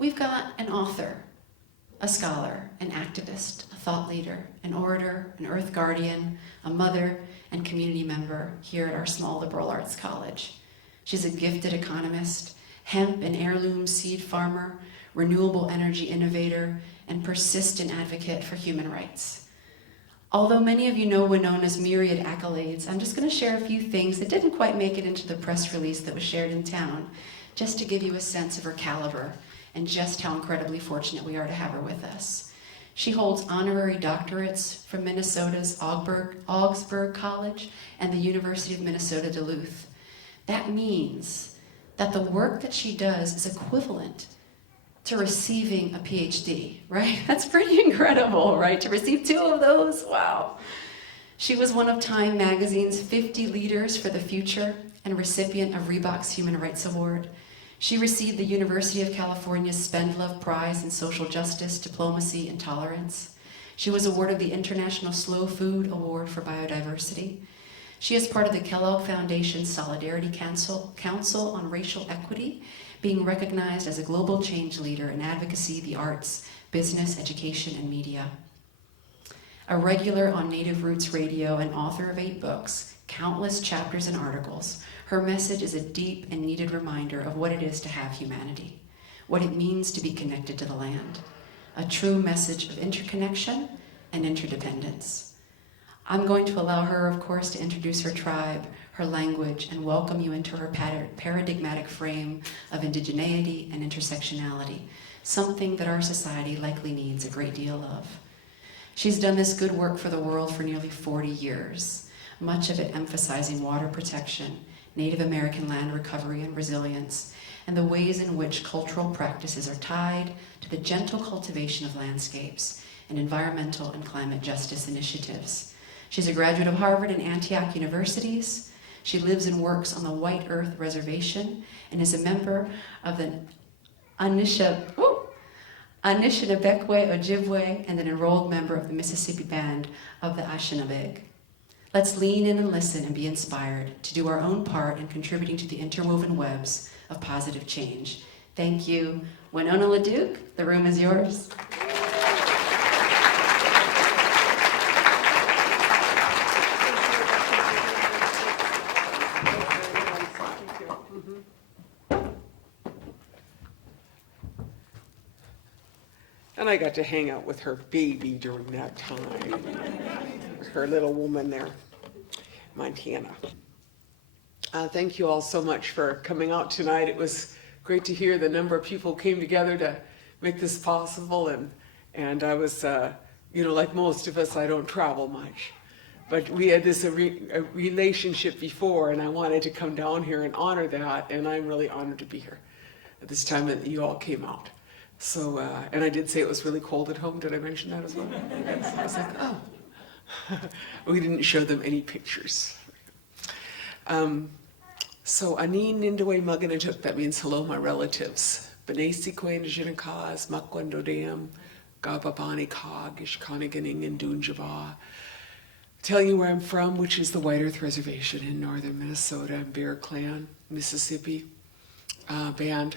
We've got an author, a scholar, an activist, a thought leader, an orator, an earth guardian, a mother, and community member here at our small liberal arts college. She's a gifted economist, hemp and heirloom seed farmer, renewable energy innovator, and persistent advocate for human rights. Although many of you know Winona's myriad accolades, I'm just going to share a few things that didn't quite make it into the press release that was shared in town, just to give you a sense of her caliber and just how incredibly fortunate we are to have her with us. She holds honorary doctorates from Minnesota's Augsburg College and the University of Minnesota Duluth. That means that the work that she does is equivalent to receiving a PhD, right? That's pretty incredible, right? To receive 2 of those, wow. She was one of Time Magazine's 50 Leaders for the Future and recipient of Reebok's Human Rights Award. She received the University of California's Spendlove Prize in Social Justice, Diplomacy, and Tolerance. She was awarded the International Slow Food Award for Biodiversity. She is part of the Kellogg Foundation's Solidarity Council on Racial Equity, being recognized as a global change leader in advocacy, the arts, business, education, and media. A regular on Native Roots Radio and author of 8 books, countless chapters and articles, her message is a deep and needed reminder of what it is to have humanity, what it means to be connected to the land, a true message of interconnection and interdependence. I'm going to allow her, of course, to introduce her tribe, her language, and welcome you into her paradigmatic frame of indigeneity and intersectionality, something that our society likely needs a great deal of. She's done this good work for the world for nearly 40 years, much of it emphasizing water protection, Native American land recovery and resilience, and the ways in which cultural practices are tied to the gentle cultivation of landscapes and environmental and climate justice initiatives. She's a graduate of Harvard and Antioch Universities. She lives and works on the White Earth Reservation and is a member of the Anishinaabe Ojibwe and an enrolled member of the Mississippi Band of the Anishinaabe. Let's lean in and listen and be inspired to do our own part in contributing to the interwoven webs of positive change. Thank you. Winona LaDuke, the room is yours. And I got to hang out with her baby during that time, her little woman there, Montana. Thank you all so much for coming out tonight. It was great to hear the number of people who came together to make this possible. And I was, like most of us, I don't travel much. But we had this a relationship before, and I wanted to come down here and honor that, and I'm really honored to be here at this time that you all came out. So, and I did say it was really cold at home. Did I mention that as well? Yes. I was like, oh. We didn't show them any pictures. So, Anin Nindawe Muganajuk, that means hello, my relatives. Benesi Kwan Jinakaz, Makwandodam, Gababani Kog, Ishkaniganing, and Dunjava. Telling you where I'm from, which is the White Earth Reservation in northern Minnesota and Bear Clan, Mississippi band,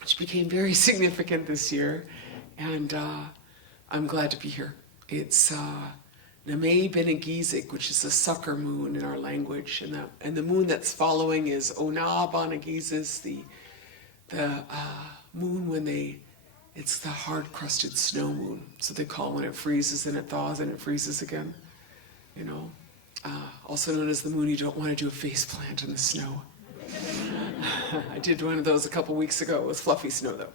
which became very significant this year, and I'm glad to be here. It's Namei Benegizik, which is a sucker moon in our language, and the moon that's following is Ona Banagizis, the moon when it's the hard-crusted snow moon, so they call it when it freezes and it thaws and it freezes again, also known as the moon you don't want to do a face plant in the snow. I did one of those a couple weeks ago. It was fluffy snow, though.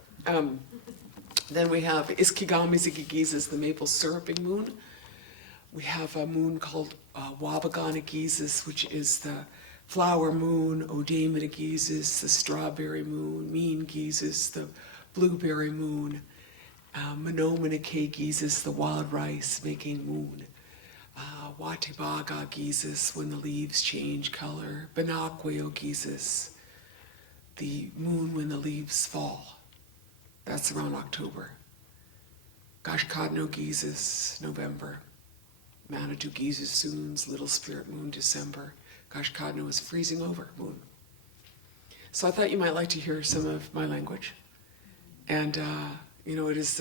Then we have Iskigami Zigigizis, the maple syruping moon. We have a moon called Wabaganagizis, which is the flower moon, Odamanagizis, the strawberry moon, Mean Gizis, the blueberry moon, Menomanakagizis, the wild rice making moon, Watibaga Gizis, when the leaves change color, Banakweo Gizis, the moon when the leaves fall. That's around October. Gashkadno Gizis, November. Manitou Gizis, Soon's Little Spirit Moon, December. Gashkadno is freezing over moon. So I thought you might like to hear some of my language. And, it is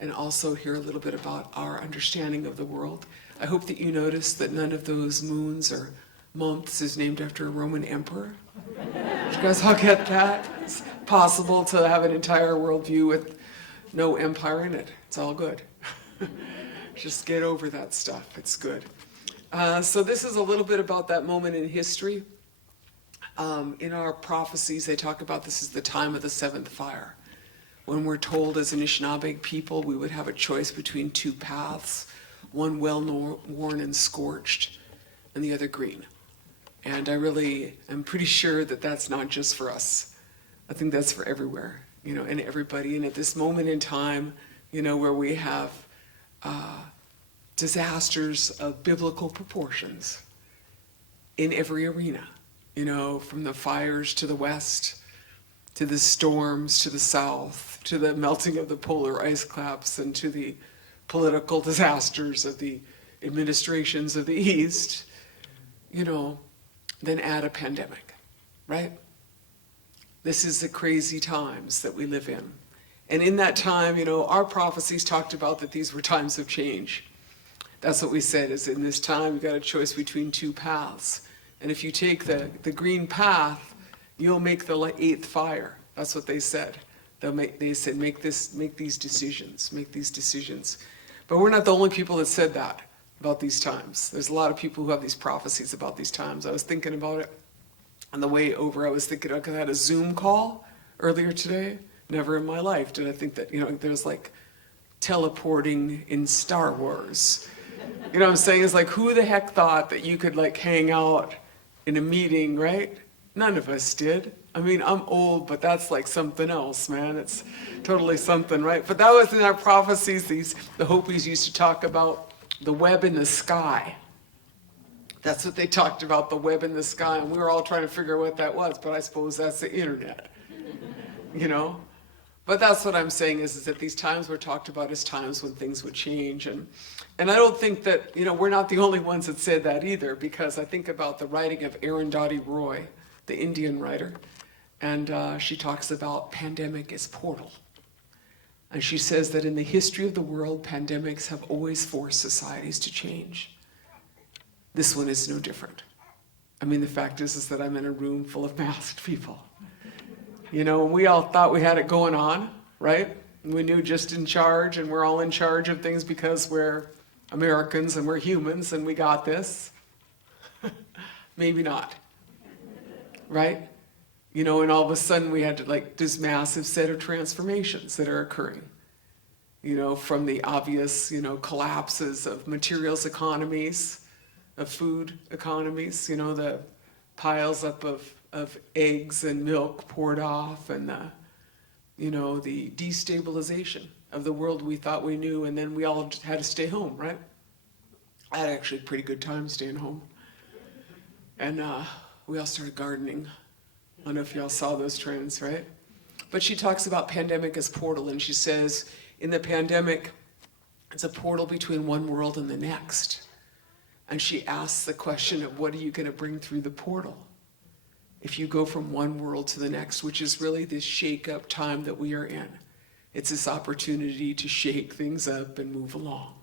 and also hear a little bit about our understanding of the world. I hope that you notice that none of those moons or months is named after a Roman emperor. Did you guys all get that? It's possible to have an entire worldview with no empire in it. It's all good. Just get over that stuff. It's good. So this is a little bit about that moment in history. In our prophecies, they talk about this as the time of the seventh fire. When we're told as Anishinaabe people we would have a choice between two paths, one well-worn and scorched, and the other green. And I really am pretty sure that that's not just for us. I think that's for everywhere, and everybody. And at this moment in time, where we have disasters of biblical proportions in every arena, from the fires to the west, to the storms to the south, to the melting of the polar ice caps, and to the political disasters of the administrations of the East, then add a pandemic, right? This is the crazy times that we live in. And in that time, our prophecies talked about that these were times of change. That's what we said, is in this time, you've got a choice between two paths. And if you take the green path, you'll make the eighth fire. That's what they said. They said, make these decisions. But we're not the only people that said that about these times. There's a lot of people who have these prophecies about these times. I was thinking about it on the way over. I was thinking, because I had a Zoom call earlier today. Never in my life did I think that, there's like teleporting in Star Wars. What I'm saying is, like, who the heck thought that you could like hang out in a meeting, right? None of us did. I mean, I'm old, but that's like something else, man. It's totally something, right? But that was in our prophecies. The Hopis used to talk about the web in the sky. That's what they talked about, the web in the sky. And we were all trying to figure out what that was, but I suppose that's the internet, But that's what I'm saying is that these times were talked about as times when things would change. And I don't think that, we're not the only ones that said that either, because I think about the writing of Arundhati Roy, the Indian writer, and she talks about pandemic as portal. And she says that in the history of the world, pandemics have always forced societies to change. This one is no different. I mean, the fact is that I'm in a room full of masked people. And we all thought we had it going on, right? We knew just in charge, and we're all in charge of things because we're Americans and we're humans and we got this. Maybe not, right? And all of a sudden we had this massive set of transformations that are occurring, from the obvious, collapses of materials economies, of food economies, the piles up of eggs and milk poured off, and the destabilization of the world we thought we knew, and then we all had to stay home, right? I had actually a pretty good time staying home. And we all started gardening. I don't know if y'all saw those trends, right? But she talks about pandemic as portal, and she says, in the pandemic, it's a portal between one world and the next. And she asks the question of, what are you going to bring through the portal if you go from one world to the next, which is really this shake-up time that we are in. It's this opportunity to shake things up and move along.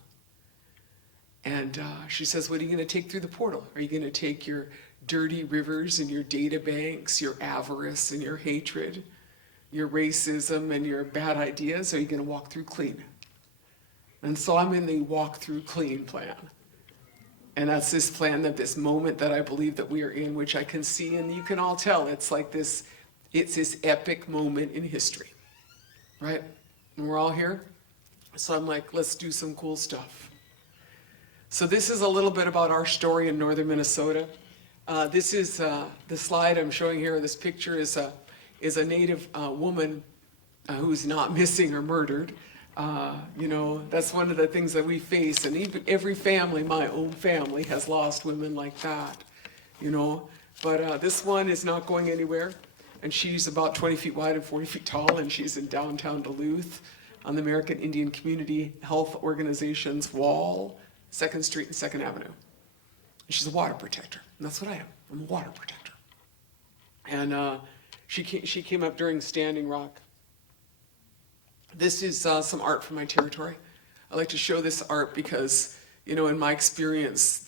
And she says, what are you going to take through the portal? Are you going to take your dirty rivers and your data banks, your avarice and your hatred, your racism and your bad ideas? Or are you going to walk through clean? And so I'm in the walk through clean plan. And that's this plan, that this moment that I believe that we are in, which I can see, and you can all tell, it's this epic moment in history, right? And we're all here. So I'm like, let's do some cool stuff. So this is a little bit about our story in northern Minnesota. This is the slide I'm showing here. This picture is a Native woman who's not missing or murdered. That's one of the things that we face, and every family, my own family, has lost women like that, But this one is not going anywhere, and she's about 20 feet wide and 40 feet tall, and she's in downtown Duluth on the American Indian Community Health Organization's wall, 2nd Street and 2nd Avenue. And she's a water protector, and that's what I am. I'm a water protector. And she came up during Standing Rock. This is some art from my territory. I like to show this art because, you know, in my experience,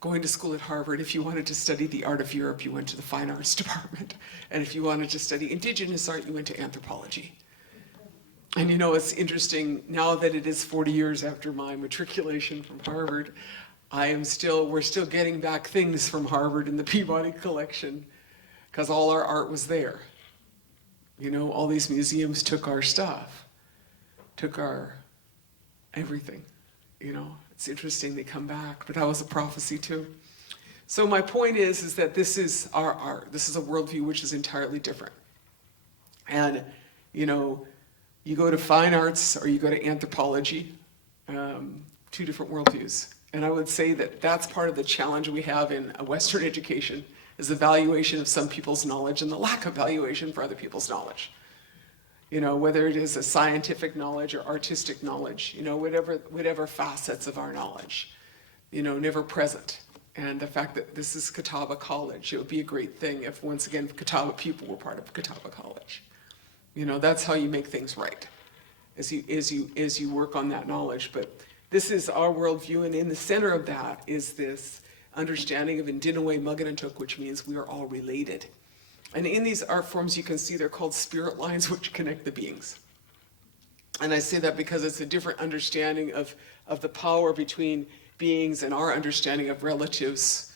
going to school at Harvard, if you wanted to study the art of Europe, you went to the fine arts department. And if you wanted to study indigenous art, you went to anthropology. And you know, it's interesting, now that it is 40 years after my matriculation from Harvard, we're still getting back things from Harvard in the Peabody collection, because all our art was there. You know, all these museums took our stuff, took our everything, you know. It's interesting they come back, but that was a prophecy too. So my point is that this is our art. This is a worldview which is entirely different. And, you know, you go to fine arts or you go to anthropology, two different worldviews. And I would say that that's part of the challenge we have in a Western education, is the valuation of some people's knowledge and the lack of valuation for other people's knowledge. You know, whether it is a scientific knowledge or artistic knowledge, you know, whatever facets of our knowledge, you know, never present. And the fact that this is Catawba College, it would be a great thing if, once again, Catawba people were part of Catawba College. You know, that's how you make things right, as you work on that knowledge. But this is our worldview, and in the center of that is this understanding of Indinaway Muganantuk, which means we are all related. And in these art forms, you can see they're called spirit lines which connect the beings. And I say that because it's a different understanding of the power between beings and our understanding of relatives.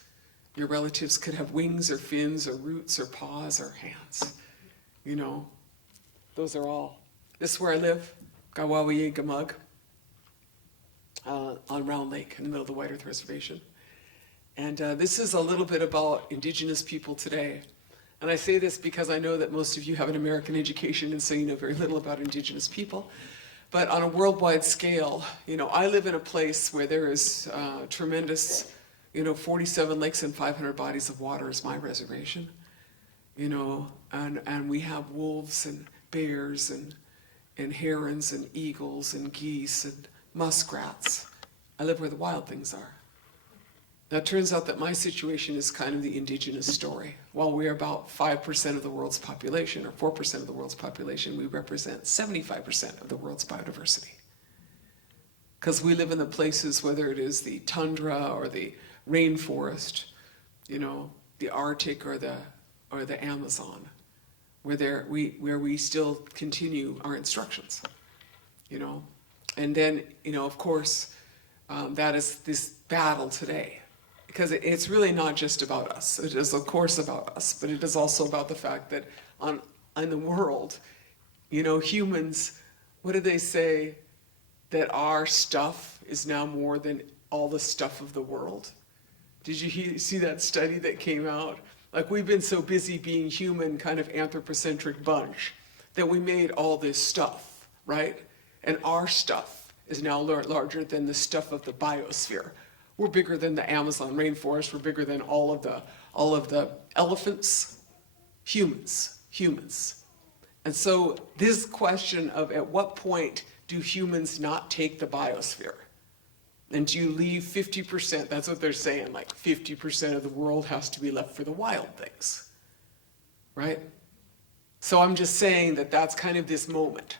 Your relatives could have wings or fins or roots or paws or hands. You know, those are all. This is where I live, Gawawiye Gamug, on Round Lake in the middle of the White Earth Reservation. And this is a little bit about Indigenous people today. And I say this because I know that most of you have an American education, and so you know very little about Indigenous people. But on a worldwide scale, you know, I live in a place where there is tremendous, you know, 47 lakes and 500 bodies of water is my reservation. You know, and we have wolves and bears and herons and eagles and geese and muskrats. I live where the wild things are. Now, it turns out that my situation is kind of the indigenous story. While we're about 5% of the world's population, or 4% of the world's population, we represent 75% of the world's biodiversity. Because we live in the places, whether it is the tundra or the rainforest, you know, the Arctic or the Amazon, where we still continue our instructions, you know. And then, you know, of course, that is this battle today. Because it's really not just about us. It is, of course, about us, but it is also about the fact that on the world, you know, humans, what do they say? That our stuff is now more than all the stuff of the world. Did you see that study that came out? Like, we've been so busy being human, kind of anthropocentric bunch, that we made all this stuff, right? And our stuff is now larger than the stuff of the biosphere. We're bigger than the Amazon rainforest. We're bigger than all of the elephants. Humans. And so this question of at what point do humans not take the biosphere? And do you leave 50%? That's what they're saying, like 50% of the world has to be left for the wild things, right? So I'm just saying that that's kind of this moment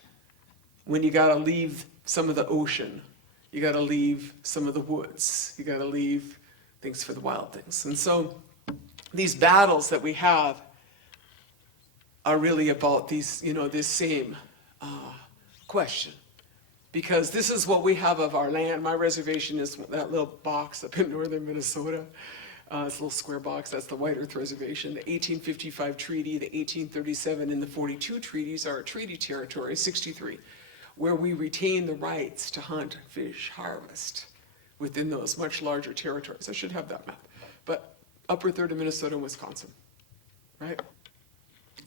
when you gotta leave some of the ocean. You got to leave some of the woods. You got to leave things for the wild things. And so these battles that we have are really about these, you know, this same question. Because this is what we have of our land. My reservation is that little box up in northern Minnesota. It's a little square box. That's the White Earth Reservation. The 1855 treaty, the 1837 and the 42 treaties are treaty territory, 63. Where we retain the rights to hunt, fish, harvest within those much larger territories. I should have that map. But upper third of Minnesota and Wisconsin, right?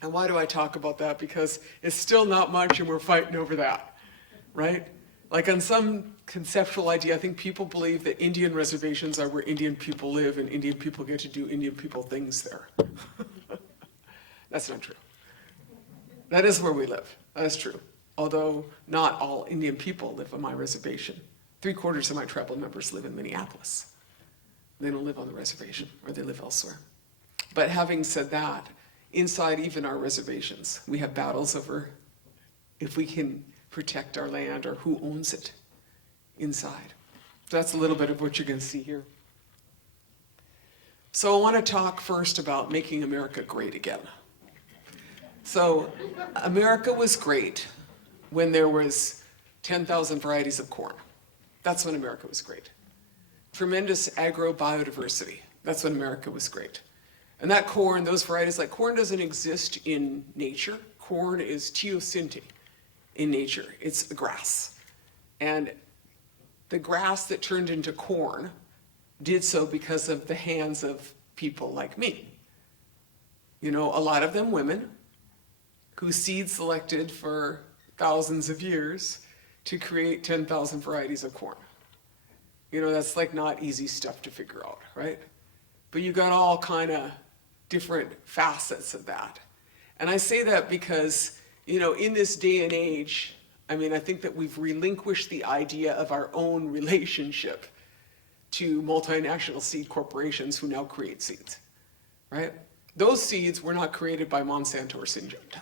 And why do I talk about that? Because it's still not much and we're fighting over that, right? Like, on some conceptual idea, I think people believe that Indian reservations are where Indian people live and Indian people get to do Indian people things there. That's not true. That is where we live. That is true. Although not all Indian people live on my reservation. 3/4 of my tribal members live in Minneapolis. They don't live on the reservation, or they live elsewhere. But having said that, inside even our reservations. We have battles over if we can protect our land or who owns it inside. So that's a little bit of what you're going to see here. So I want to talk first about making America great again. So America was great when there was 10,000 varieties of corn. That's when America was great. Tremendous agro-biodiversity. That's when America was great. And that corn, those varieties, like corn doesn't exist in nature. Corn is teosinte in nature. It's a grass. And the grass that turned into corn did so because of the hands of people like me. You know, a lot of them women whose seed selected for thousands of years to create 10,000 varieties of corn. You know, that's like not easy stuff to figure out, right? But you got all kind of different facets of that. And I say that because, you know, in this day and age, I mean, I think that we've relinquished the idea of our own relationship to multinational seed corporations who now create seeds, right? Those seeds were not created by Monsanto or Syngenta.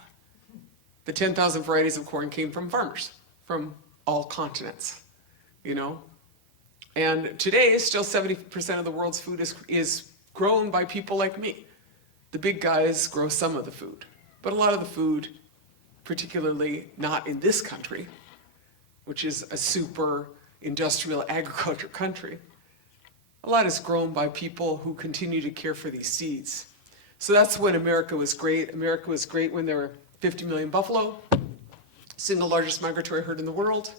The 10,000 varieties of corn came from farmers from all continents, you know? And today, still 70% of the world's food is grown by people like me. The big guys grow some of the food, but a lot of the food, particularly not in this country, which is a super industrial agriculture country, a lot is grown by people who continue to care for these seeds. So that's when America was great. America was great when there were 50 million buffalo, single largest migratory herd in the world.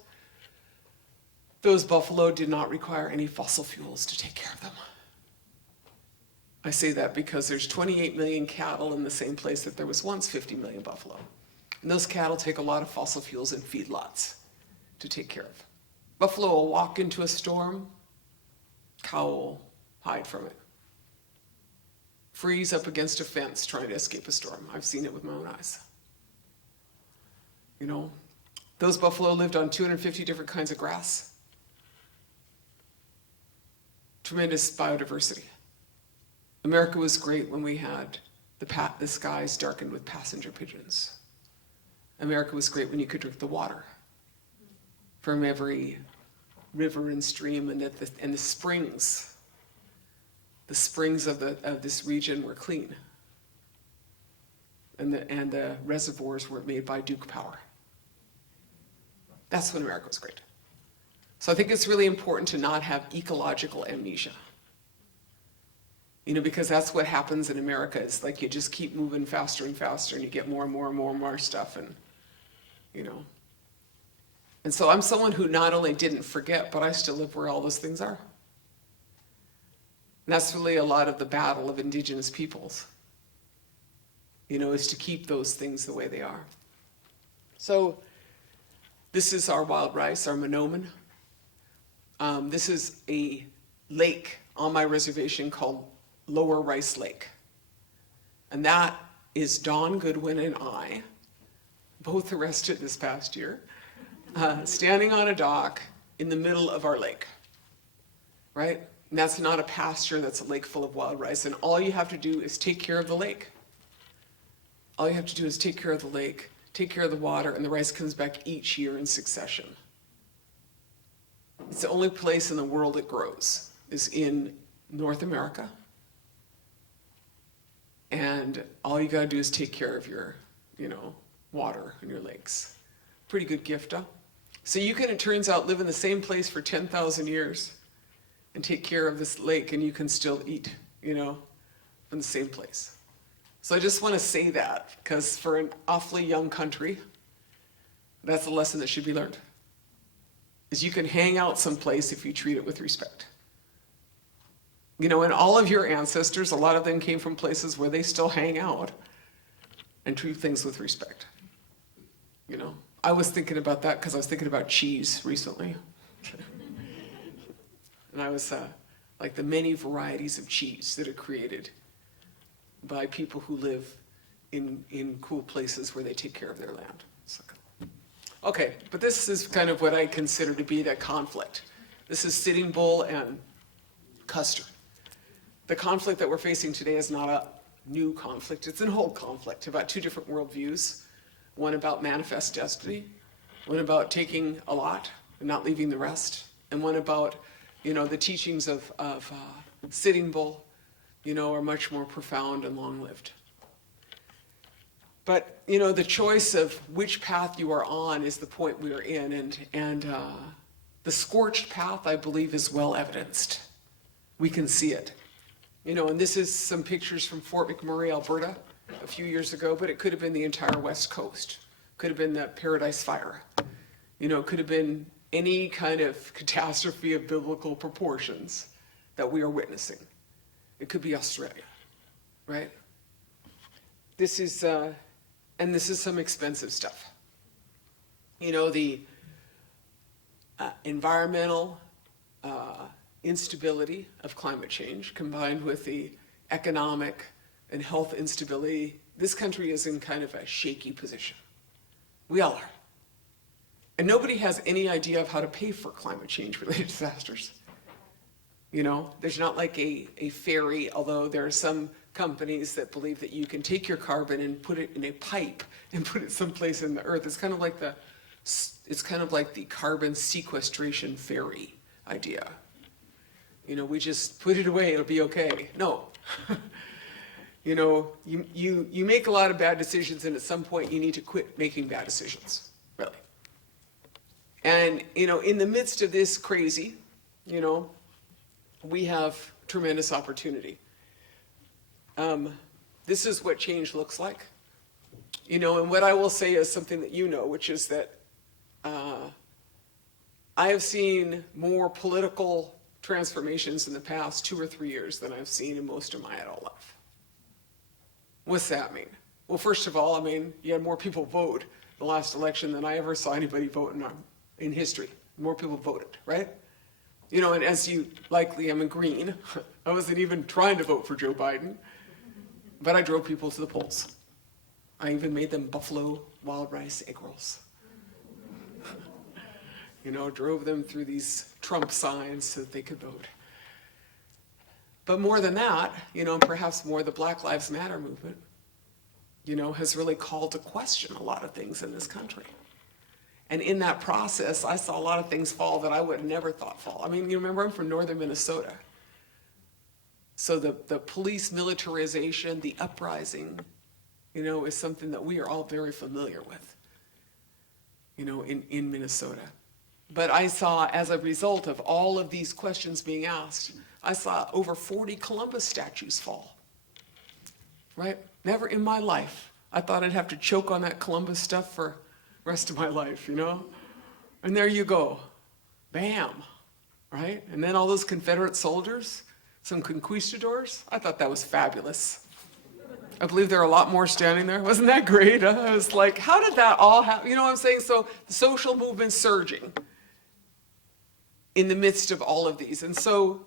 Those buffalo did not require any fossil fuels to take care of them. I say that because there's 28 million cattle in the same place that there was once 50 million buffalo. And those cattle take a lot of fossil fuels in feedlots to take care of. Buffalo will walk into a storm, cow will hide from it. Freeze up against a fence trying to escape a storm. I've seen it with my own eyes. You know, those buffalo lived on 250 different kinds of grass. Tremendous biodiversity. America was great when we had the skies darkened with passenger pigeons. America was great when you could drink the water from every river and stream, and the springs. The springs of this region were clean, and the reservoirs were made by Duke Power. That's when America was great. So I think it's really important to not have ecological amnesia. You know, because that's what happens in America. It's like you just keep moving faster and faster, and you get more and more and more and more stuff, and you know. And so I'm someone who not only didn't forget, but I still live where all those things are. And that's really a lot of the battle of indigenous peoples, you know, is to keep those things the way they are. So this is our wild rice, our monoman. This is a lake on my reservation called Lower Rice Lake. And that is Dawn Goodwin and I, both arrested this past year, standing on a dock in the middle of our lake, right? And that's not a pasture, that's a lake full of wild rice. And all you have to do is take care of the lake. All you have to do is take care of the lake, take care of the water, and the rice comes back each year in succession. It's the only place in the world it grows, is in North America. And all you gotta do is take care of your, you know, water in your lakes. Pretty good gift, huh? So you can, it turns out, live in the same place for 10,000 years and take care of this lake, and you can still eat, you know, from the same place. So I just want to say that, because for an awfully young country, that's a lesson that should be learned. Is you can hang out someplace if you treat it with respect. You know, and all of your ancestors, a lot of them came from places where they still hang out and treat things with respect. You know, I was thinking about that because I was thinking about cheese recently. And I was like the many varieties of cheese that are created by people who live in cool places where they take care of their land. Okay, but this is kind of what I consider to be that conflict. This is Sitting Bull and Custer. The conflict that we're facing today is not new conflict. It's an old conflict about two different worldviews. One about manifest destiny, one about taking a lot and not leaving the rest, and one about, the teachings of Sitting Bull, are much more profound and long-lived. But, the choice of which path you are on is the point we are in, and the scorched path, I believe, is well evidenced. We can see it. And this is some pictures from Fort McMurray, Alberta, a few years ago, but it could have been the entire West Coast. Could have been the Paradise Fire. It could have been any kind of catastrophe of biblical proportions that we are witnessing. It could be Australia, right? This is some expensive stuff. The environmental instability of climate change combined with the economic and health instability, this country is in kind of a shaky position. We all are. And nobody has any idea of how to pay for climate change related disasters. There's not like a ferry, although there are some companies that believe that you can take your carbon and put it in a pipe and put it someplace in the earth. It's kind of like the carbon sequestration ferry idea. We just put it away, it'll be okay. No. You make a lot of bad decisions, and at some point you need to quit making bad decisions, really. And, in the midst of this crazy, we have tremendous opportunity. This is what change looks like. And what I will say is something that which is that I have seen more political transformations in the past 2 or 3 years than I've seen in most of my adult life. What's that mean? Well, first of all, you had more people vote the last election than I ever saw anybody vote in history. More people voted, right? And as you likely, I'm a green. I wasn't even trying to vote for Joe Biden, but I drove people to the polls. I even made them buffalo wild rice egg rolls. Drove them through these Trump signs so that they could vote. But more than that, perhaps more, the Black Lives Matter movement, has really called to question a lot of things in this country. And in that process, I saw a lot of things fall that I would have never thought fall. You remember I'm from northern Minnesota. So the police militarization, the uprising, is something that we are all very familiar with, in Minnesota. But I saw, as a result of all of these questions being asked, I saw over 40 Columbus statues fall, right? Never in my life. I thought I'd have to choke on that Columbus stuff for the rest of my life, And there you go, bam, right? And then all those Confederate soldiers, some conquistadors, I thought that was fabulous. I believe there are a lot more standing there. Wasn't that great? I was like, how did that all happen? You know what I'm saying? So the social movement's surging in the midst of all of these. And so,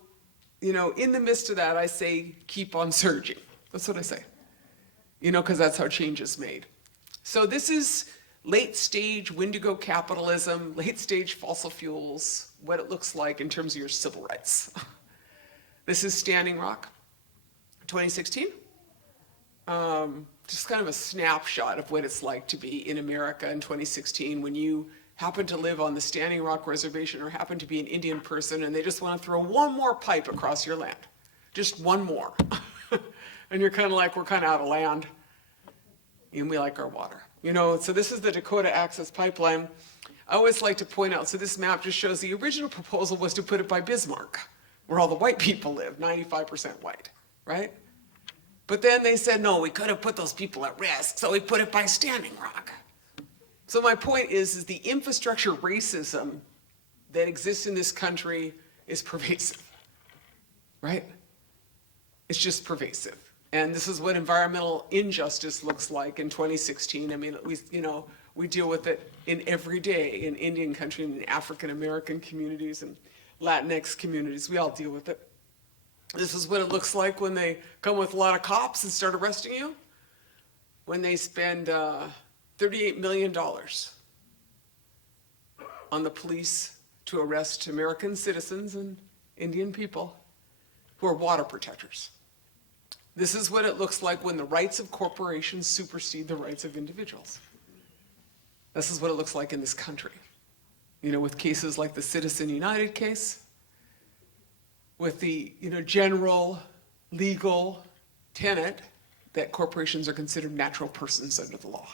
in the midst of that, I say, keep on surging. That's what I say. Because that's how change is made. So this is late stage Wendigo capitalism, late stage fossil fuels, what it looks like in terms of your civil rights. This is Standing Rock, 2016. Just kind of a snapshot of what it's like to be in America in 2016 when you happen to live on the Standing Rock Reservation or happen to be an Indian person and they just want to throw one more pipe across your land. Just one more. And you're kind of like, we're kind of out of land and we like our water. So this is the Dakota Access Pipeline. I always like to point out, so this map just shows the original proposal was to put it by Bismarck, where all the white people live, 95% white, right? But then they said, no, we could have put those people at risk, so we put it by Standing Rock. So my point is the infrastructure racism that exists in this country is pervasive, right? It's just pervasive. And this is what environmental injustice looks like in 2016. We deal with it in every day in Indian country, in African American communities and Latinx communities. We all deal with it. This is what it looks like when they come with a lot of cops and start arresting you. When they spend $38 million on the police to arrest American citizens and Indian people who are water protectors. This is what it looks like when the rights of corporations supersede the rights of individuals. This is what it looks like in this country. You know, with cases like the Citizen United case, with the, general legal tenet that corporations are considered natural persons under the law.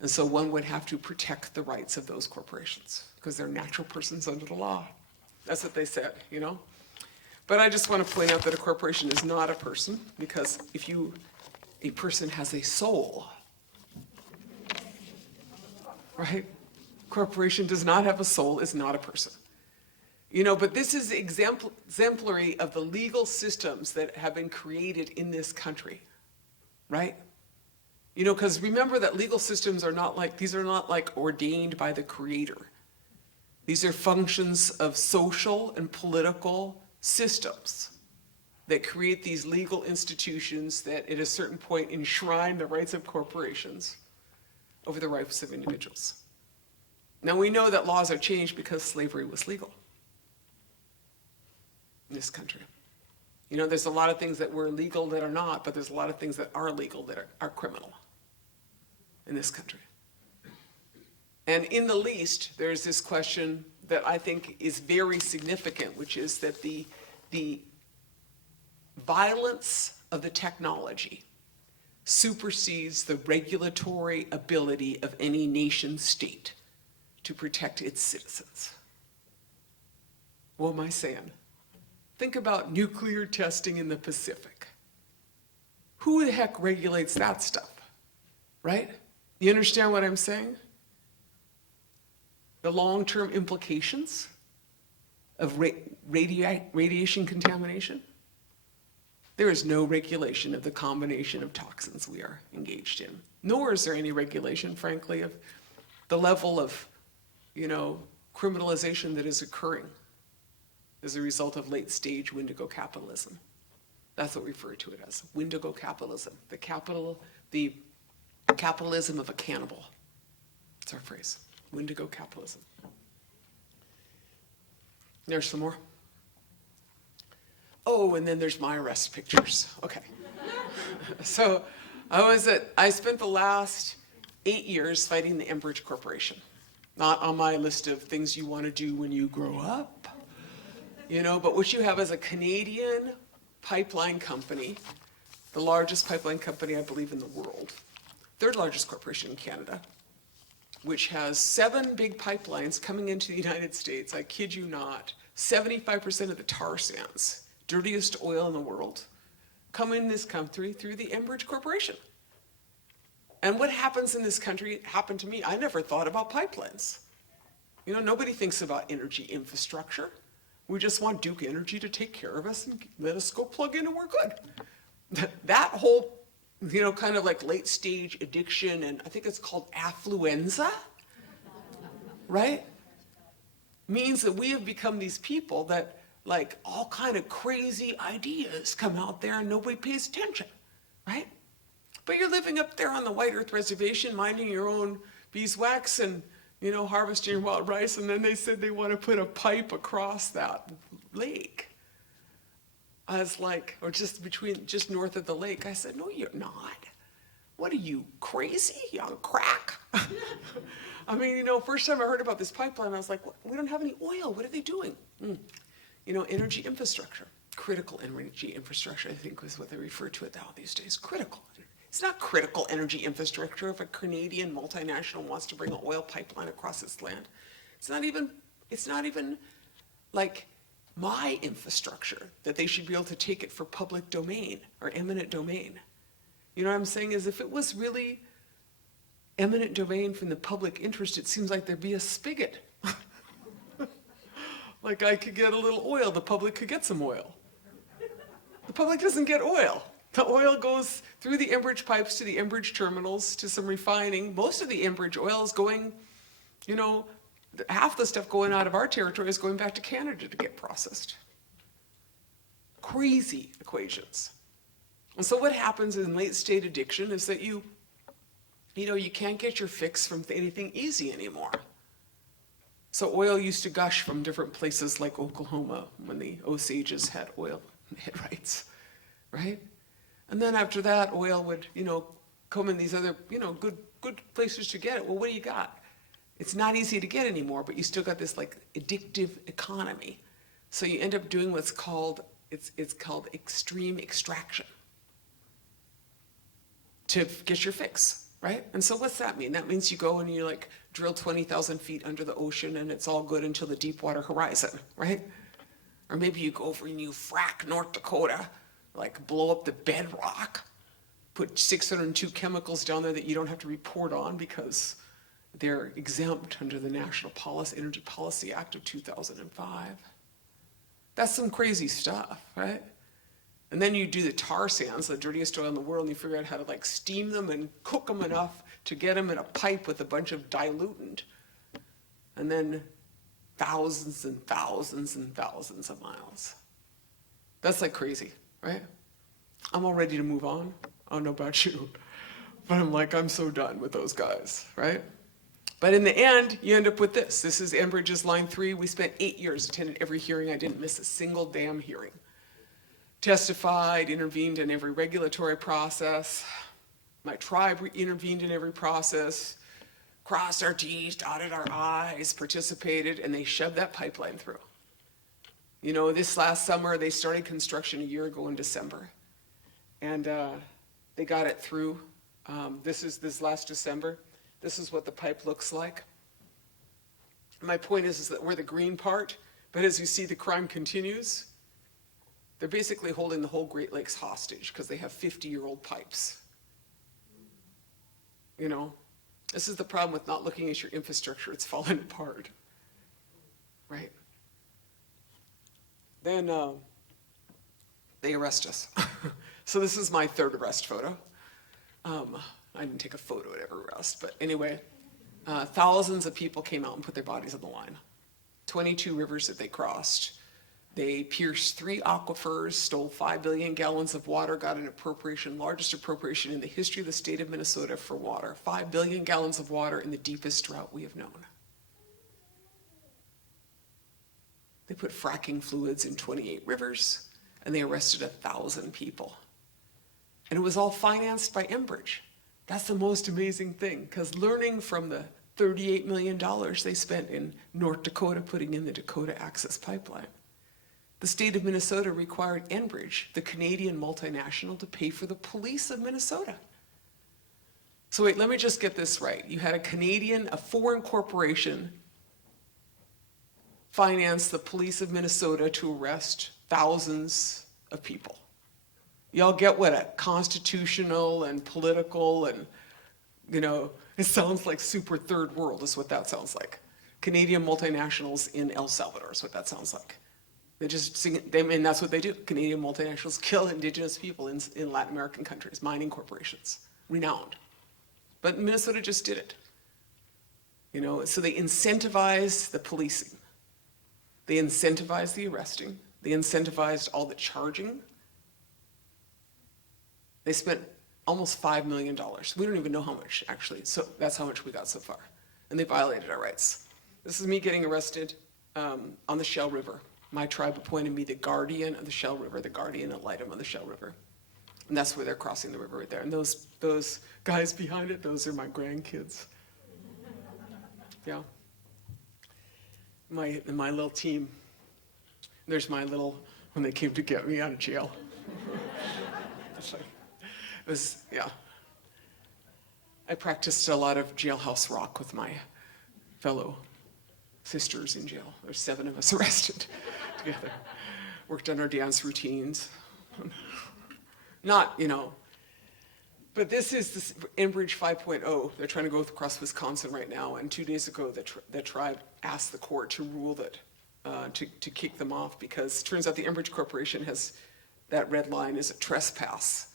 And so one would have to protect the rights of those corporations because they're natural persons under the law. That's what they said, But I just want to point out that a corporation is not a person, because a person has a soul, right? Corporation does not have a soul, is not a person. But this is exemplary of the legal systems that have been created in this country, right? Because remember that legal systems are not like ordained by the Creator. These are functions of social and political systems that create these legal institutions that at a certain point enshrine the rights of corporations over the rights of individuals. Now we know that laws are changed because slavery was legal in this country. There's a lot of things that were legal that are not, but there's a lot of things that are legal that are criminal in this country. And in the least, there's this question that I think is very significant, which is that the violence of the technology supersedes the regulatory ability of any nation state to protect its citizens. What am I saying? Think about nuclear testing in the Pacific. Who the heck regulates that stuff, right? You understand what I'm saying? The long-term implications of radiation contamination. There is no regulation of the combination of toxins we are engaged in. Nor is there any regulation, frankly, of the level of, criminalization that is occurring as a result of late-stage Wendigo capitalism. That's what we refer to it as, Wendigo capitalism. The capitalism of a cannibal. That's our phrase, Wendigo capitalism. There's some more. Oh, and then there's my arrest pictures. Okay. So I spent the last 8 years fighting the Enbridge Corporation. Not on my list of things you want to do when you grow up, but what you have is a Canadian pipeline company, the largest pipeline company, I believe, in the world, third largest corporation in Canada, which has 7 big pipelines coming into the United States. I kid you not, 75% of the tar sands, dirtiest oil in the world, come in this country through the Enbridge Corporation. And what happens in this country happened to me. I never thought about pipelines. Nobody thinks about energy infrastructure. We just want Duke Energy to take care of us and let us go plug in and we're good. That whole, kind of like late stage addiction, and I think it's called affluenza, right? Means that we have become these people that like all kind of crazy ideas come out there and nobody pays attention, right? But you're living up there on the White Earth Reservation, minding your own beeswax and, harvesting your wild rice, and then they said they want to put a pipe across that lake. I was like, or just north of the lake. I said, no, you're not. What are you, crazy? You on crack? I mean, first time I heard about this pipeline, I was like, we don't have any oil. What are they doing? Energy infrastructure. Critical energy infrastructure, I think, is what they refer to it now these days. Critical. It's not critical energy infrastructure if a Canadian multinational wants to bring an oil pipeline across its land. It's not even like my infrastructure that they should be able to take it for public domain or eminent domain. What I'm saying is, if it was really eminent domain from the public interest, it seems like there'd be a spigot. Like I could get a little oil, the public could get some oil. The public doesn't get oil. The oil goes through the Enbridge pipes to the Enbridge terminals to some refining. Most of the Enbridge oil is going, half the stuff going out of our territory is going back to Canada to get processed. Crazy equations. And so what happens in late state addiction is that you can't get your fix from anything easy anymore. So oil used to gush from different places like Oklahoma when the Osages had oil rights, right? And then after that, oil would, come in these other, good places to get it. Well, what do you got? It's not easy to get anymore, but you still got this like addictive economy. So you end up doing what's called, it's called extreme extraction to get your fix, right? And so what's that mean? That means you go and you like drill 20,000 feet under the ocean and it's all good until the Deepwater Horizon, right? Or maybe you go over and you frack North Dakota, like blow up the bedrock, put 602 chemicals down there that you don't have to report on because they're exempt under the National Energy Policy Act of 2005. That's some crazy stuff, right? And then you do the tar sands, the dirtiest oil in the world, and you figure out how to like steam them and cook them enough to get them in a pipe with a bunch of dilutant. And then thousands and thousands and thousands of miles. That's like crazy, right? I'm all ready to move on. I don't know about you, but I'm so done with those guys, right? But in the end, you end up with this. This is Enbridge's Line 3. We spent 8 years, attended every hearing. I didn't miss a single damn hearing. Testified, intervened in every regulatory process. My tribe intervened in every process, crossed our T's, dotted our I's, participated, and they shoved that pipeline through. This last summer, they started construction a year ago in December. And they got it through. This last December. This is what the pipe looks like. My point is that we're the green part, but as you see, the crime continues. They're basically holding the whole Great Lakes hostage because they have 50-year-old pipes. This is the problem with not looking at your infrastructure. It's falling apart, right? Then they arrest us. So this is my third arrest photo. I didn't take a photo at every arrest, but anyway, thousands of people came out and put their bodies on the line. 22 rivers that they crossed. They pierced 3 aquifers, stole 5 billion gallons of water, got an appropriation, largest appropriation in the history of the state of Minnesota for water. 5 billion gallons of water in the deepest drought we have known. They put fracking fluids in 28 rivers, and they arrested 1,000 people. And it was all financed by Enbridge. That's the most amazing thing, because learning from the $38 million they spent in North Dakota putting in the Dakota Access Pipeline, the state of Minnesota required Enbridge, the Canadian multinational, to pay for the police of Minnesota. So wait, let me just get this right. You had a foreign corporation finance the police of Minnesota to arrest thousands of people. Y'all get what a constitutional and political and, it sounds like super third world is what that sounds like. Canadian multinationals in El Salvador is what that sounds like. They just sing, and that's what they do. Canadian multinationals kill indigenous people in Latin American countries, mining corporations, renowned. But Minnesota just did it. So they incentivize the policing. They incentivize the arresting. They incentivized all the charging. They spent almost $5 million. We don't even know how much, actually. So that's how much we got so far. And they violated our rights. This is me getting arrested on the Shell River. My tribe appointed me the guardian of the Shell River, the guardian ad litem of the Shell River. And that's where they're crossing the river right there. And those guys behind it, those are my grandkids. Yeah. My little team. There's my little, when they came to get me out of jail. Yeah. I practiced a lot of jailhouse rock with my fellow sisters in jail. There's 7 of us arrested together. Worked on our dance routines. Not, but this is this Enbridge 5.0. They're trying to go across Wisconsin right now. And 2 days ago, the tribe asked the court to rule that, to kick them off, because it turns out the Enbridge Corporation has, that red line is a trespass.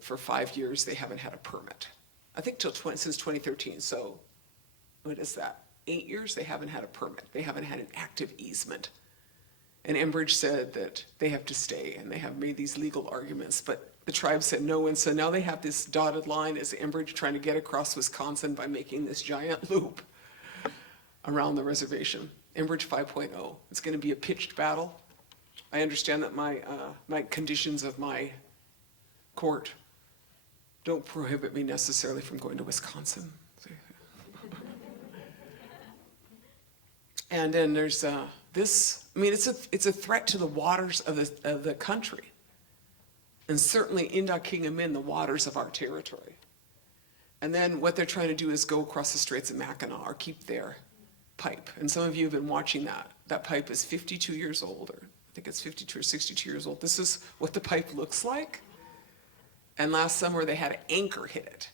For 5 years, they haven't had a permit. I think since 2013. So what is that? 8 years, they haven't had a permit. They haven't had an active easement. And Enbridge said that they have to stay, and they have made these legal arguments, but the tribe said no, and so now they have this dotted line as Enbridge trying to get across Wisconsin by making this giant loop around the reservation. Enbridge 5.0. It's going to be a pitched battle. I understand that my conditions of my court, don't prohibit me necessarily from going to Wisconsin. And then there's this, I mean, it's a threat to the waters of the country. And certainly indocking them in the waters of our territory. And then what they're trying to do is go across the Straits of Mackinac or keep their pipe. And some of you have been watching that. That pipe is 52 years old, or I think it's 52 or 62 years old. This is what the pipe looks like. And last summer they had an anchor hit it.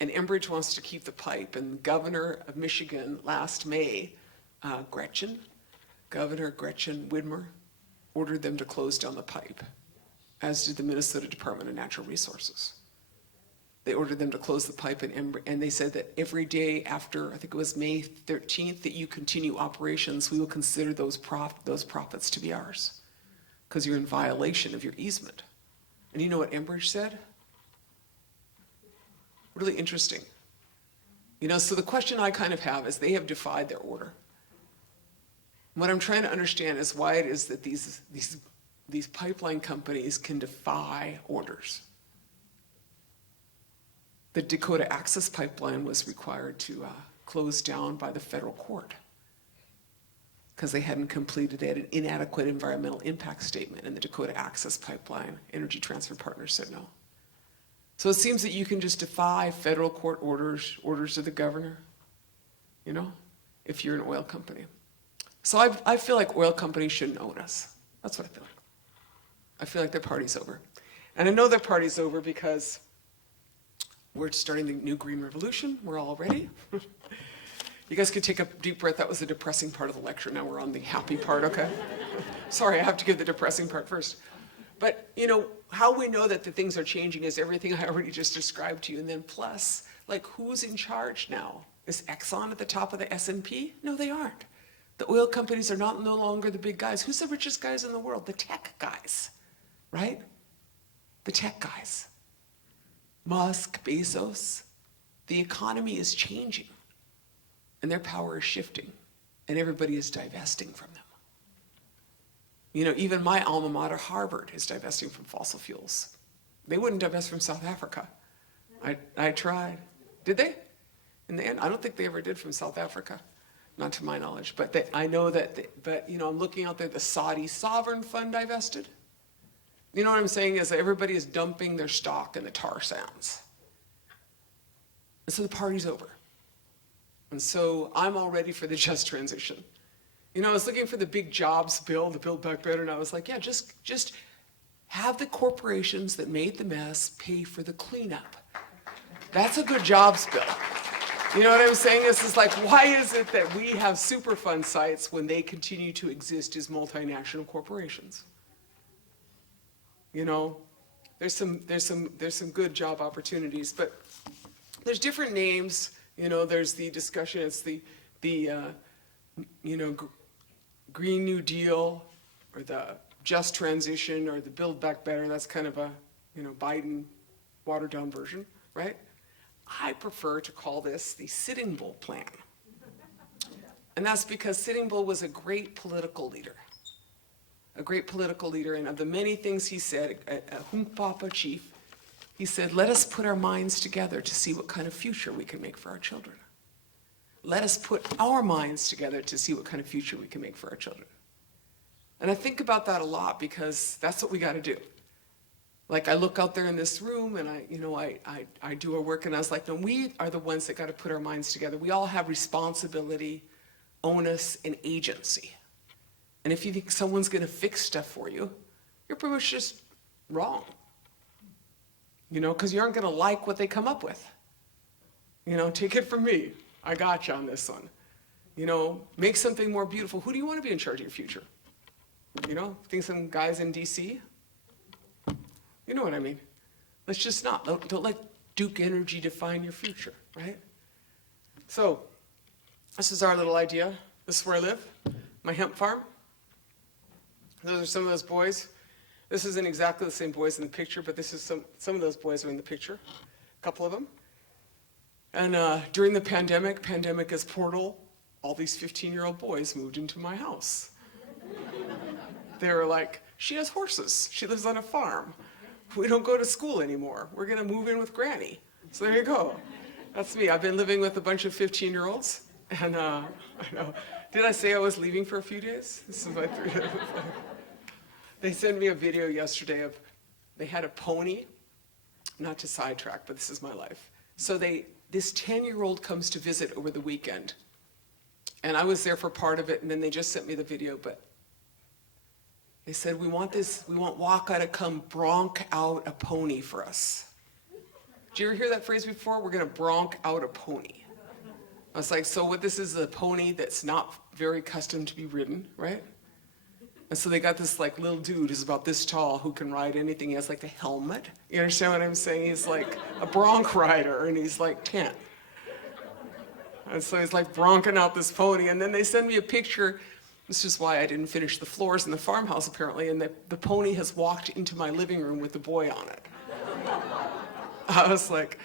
And Enbridge wants to keep the pipe. And the governor of Michigan last May, Governor Gretchen Whitmer, ordered them to close down the pipe, as did the Minnesota Department of Natural Resources. They ordered them to close the pipe, and they said that every day after, I think it was May 13th, that you continue operations, we will consider those profits to be ours, because you're in violation of your easement. And you know what Enbridge said? Really interesting. So the question I kind of have is, they have defied their order. What I'm trying to understand is why it is that these pipeline companies can defy orders. The Dakota Access Pipeline was required to close down by the federal court because they had an inadequate environmental impact statement, and the Dakota Access Pipeline Energy Transfer Partners said no. So it seems that you can just defy federal court orders of the governor, if you're an oil company. So I feel like oil companies shouldn't own us. That's what I feel like. I feel like their party's over. And I know their party's over because we're starting the new green revolution. We're all ready. You guys could take a deep breath. That was the depressing part of the lecture. Now we're on the happy part, okay? Sorry, I have to give the depressing part first. But, how we know that the things are changing is everything I already just described to you. And then plus, who's in charge now? Is Exxon at the top of the S&P? No, they aren't. The oil companies are no longer the big guys. Who's the richest guys in the world? The tech guys, right? The tech guys. Musk, Bezos. The economy is changing, and their power is shifting, and everybody is divesting from them. Even my alma mater, Harvard, is divesting from fossil fuels. They wouldn't divest from South Africa. I tried. Did they? In the end, I don't think they ever did from South Africa. Not to my knowledge, but I know that, I'm looking out there, the Saudi sovereign fund divested. You know what I'm saying is that everybody is dumping their stock in the tar sands. And so the party's over. And so I'm all ready for the just transition. I was looking for the big jobs bill, the Build Back Better, and I was like, yeah, just have the corporations that made the mess pay for the cleanup. That's a good jobs bill. You know what I'm saying? It's like, why is it that we have Superfund sites when they continue to exist as multinational corporations? There's some good job opportunities, but there's different names. There's the discussion. It's the Green New Deal, or the Just Transition, or the Build Back Better. That's kind of a Biden watered down version, right? I prefer to call this the Sitting Bull plan. And that's because Sitting Bull was a great political leader. And of the many things he said, a Hunkpapa chief, he said, let us put our minds together to see what kind of future we can make for our children. Let us put our minds together to see what kind of future we can make for our children. And I think about that a lot because that's what we got to do. I look out there in this room and I do our work, and I was like, no, we are the ones that got to put our minds together. We all have responsibility, onus, and agency. And if you think someone's going to fix stuff for you, you're pretty much just wrong. Because you aren't going to like what they come up with. Take it from me. I got you on this one. Make something more beautiful. Who do you want to be in charge of your future? Think some guys in DC? You know what I mean? Let's just not. Don't let Duke Energy define your future, right? So, this is our little idea. This is where I live, my hemp farm. Those are some of those boys. This isn't exactly the same boys in the picture, but this is some of those boys are in the picture, a couple of them. And during the pandemic is portal, all these 15-year-old boys moved into my house. They were like, she has horses. She lives on a farm. we don't go to school anymore. We're going to move in with Granny. So there you go. That's me. I've been living with a bunch of 15-year-olds. And I know. Did I say I was leaving for a few days? This is my 3 days. They sent me a video yesterday of, they had a pony, not to sidetrack, but this is my life. So this 10-year-old comes to visit over the weekend. And I was there for part of it, and then they just sent me the video, but they said, we want Waka to come bronc out a pony for us. Did you ever hear that phrase before? We're gonna bronc out a pony. I was like, so what this is a pony that's not very accustomed to be ridden, right? And so they got this like little dude who's about this tall who can ride anything. He has like a helmet. You understand what I'm saying? He's like a bronc rider and he's like 10. And so he's like bronking out this pony. And then they send me a picture. This is why I didn't finish the floors in the farmhouse apparently. And the pony has walked into my living room with the boy on it. I was like,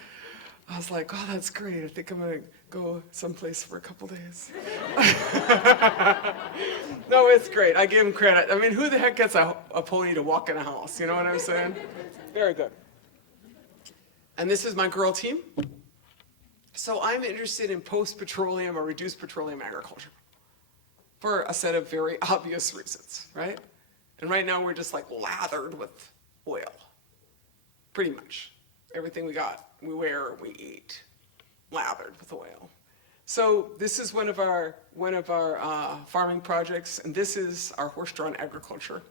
oh, that's great. I think I'm gonna go someplace for a couple days. No, it's great. I give him credit. I mean, who the heck gets a pony to walk in a house? You know what I'm saying? Very good. And this is my girl team. So I'm interested in post-petroleum or reduced petroleum agriculture for a set of very obvious reasons, right? And right now we're just like lathered with oil, pretty much. Everything we got, we wear, we eat, lathered with oil. So this is one of our farming projects, and this is our horse-drawn agriculture.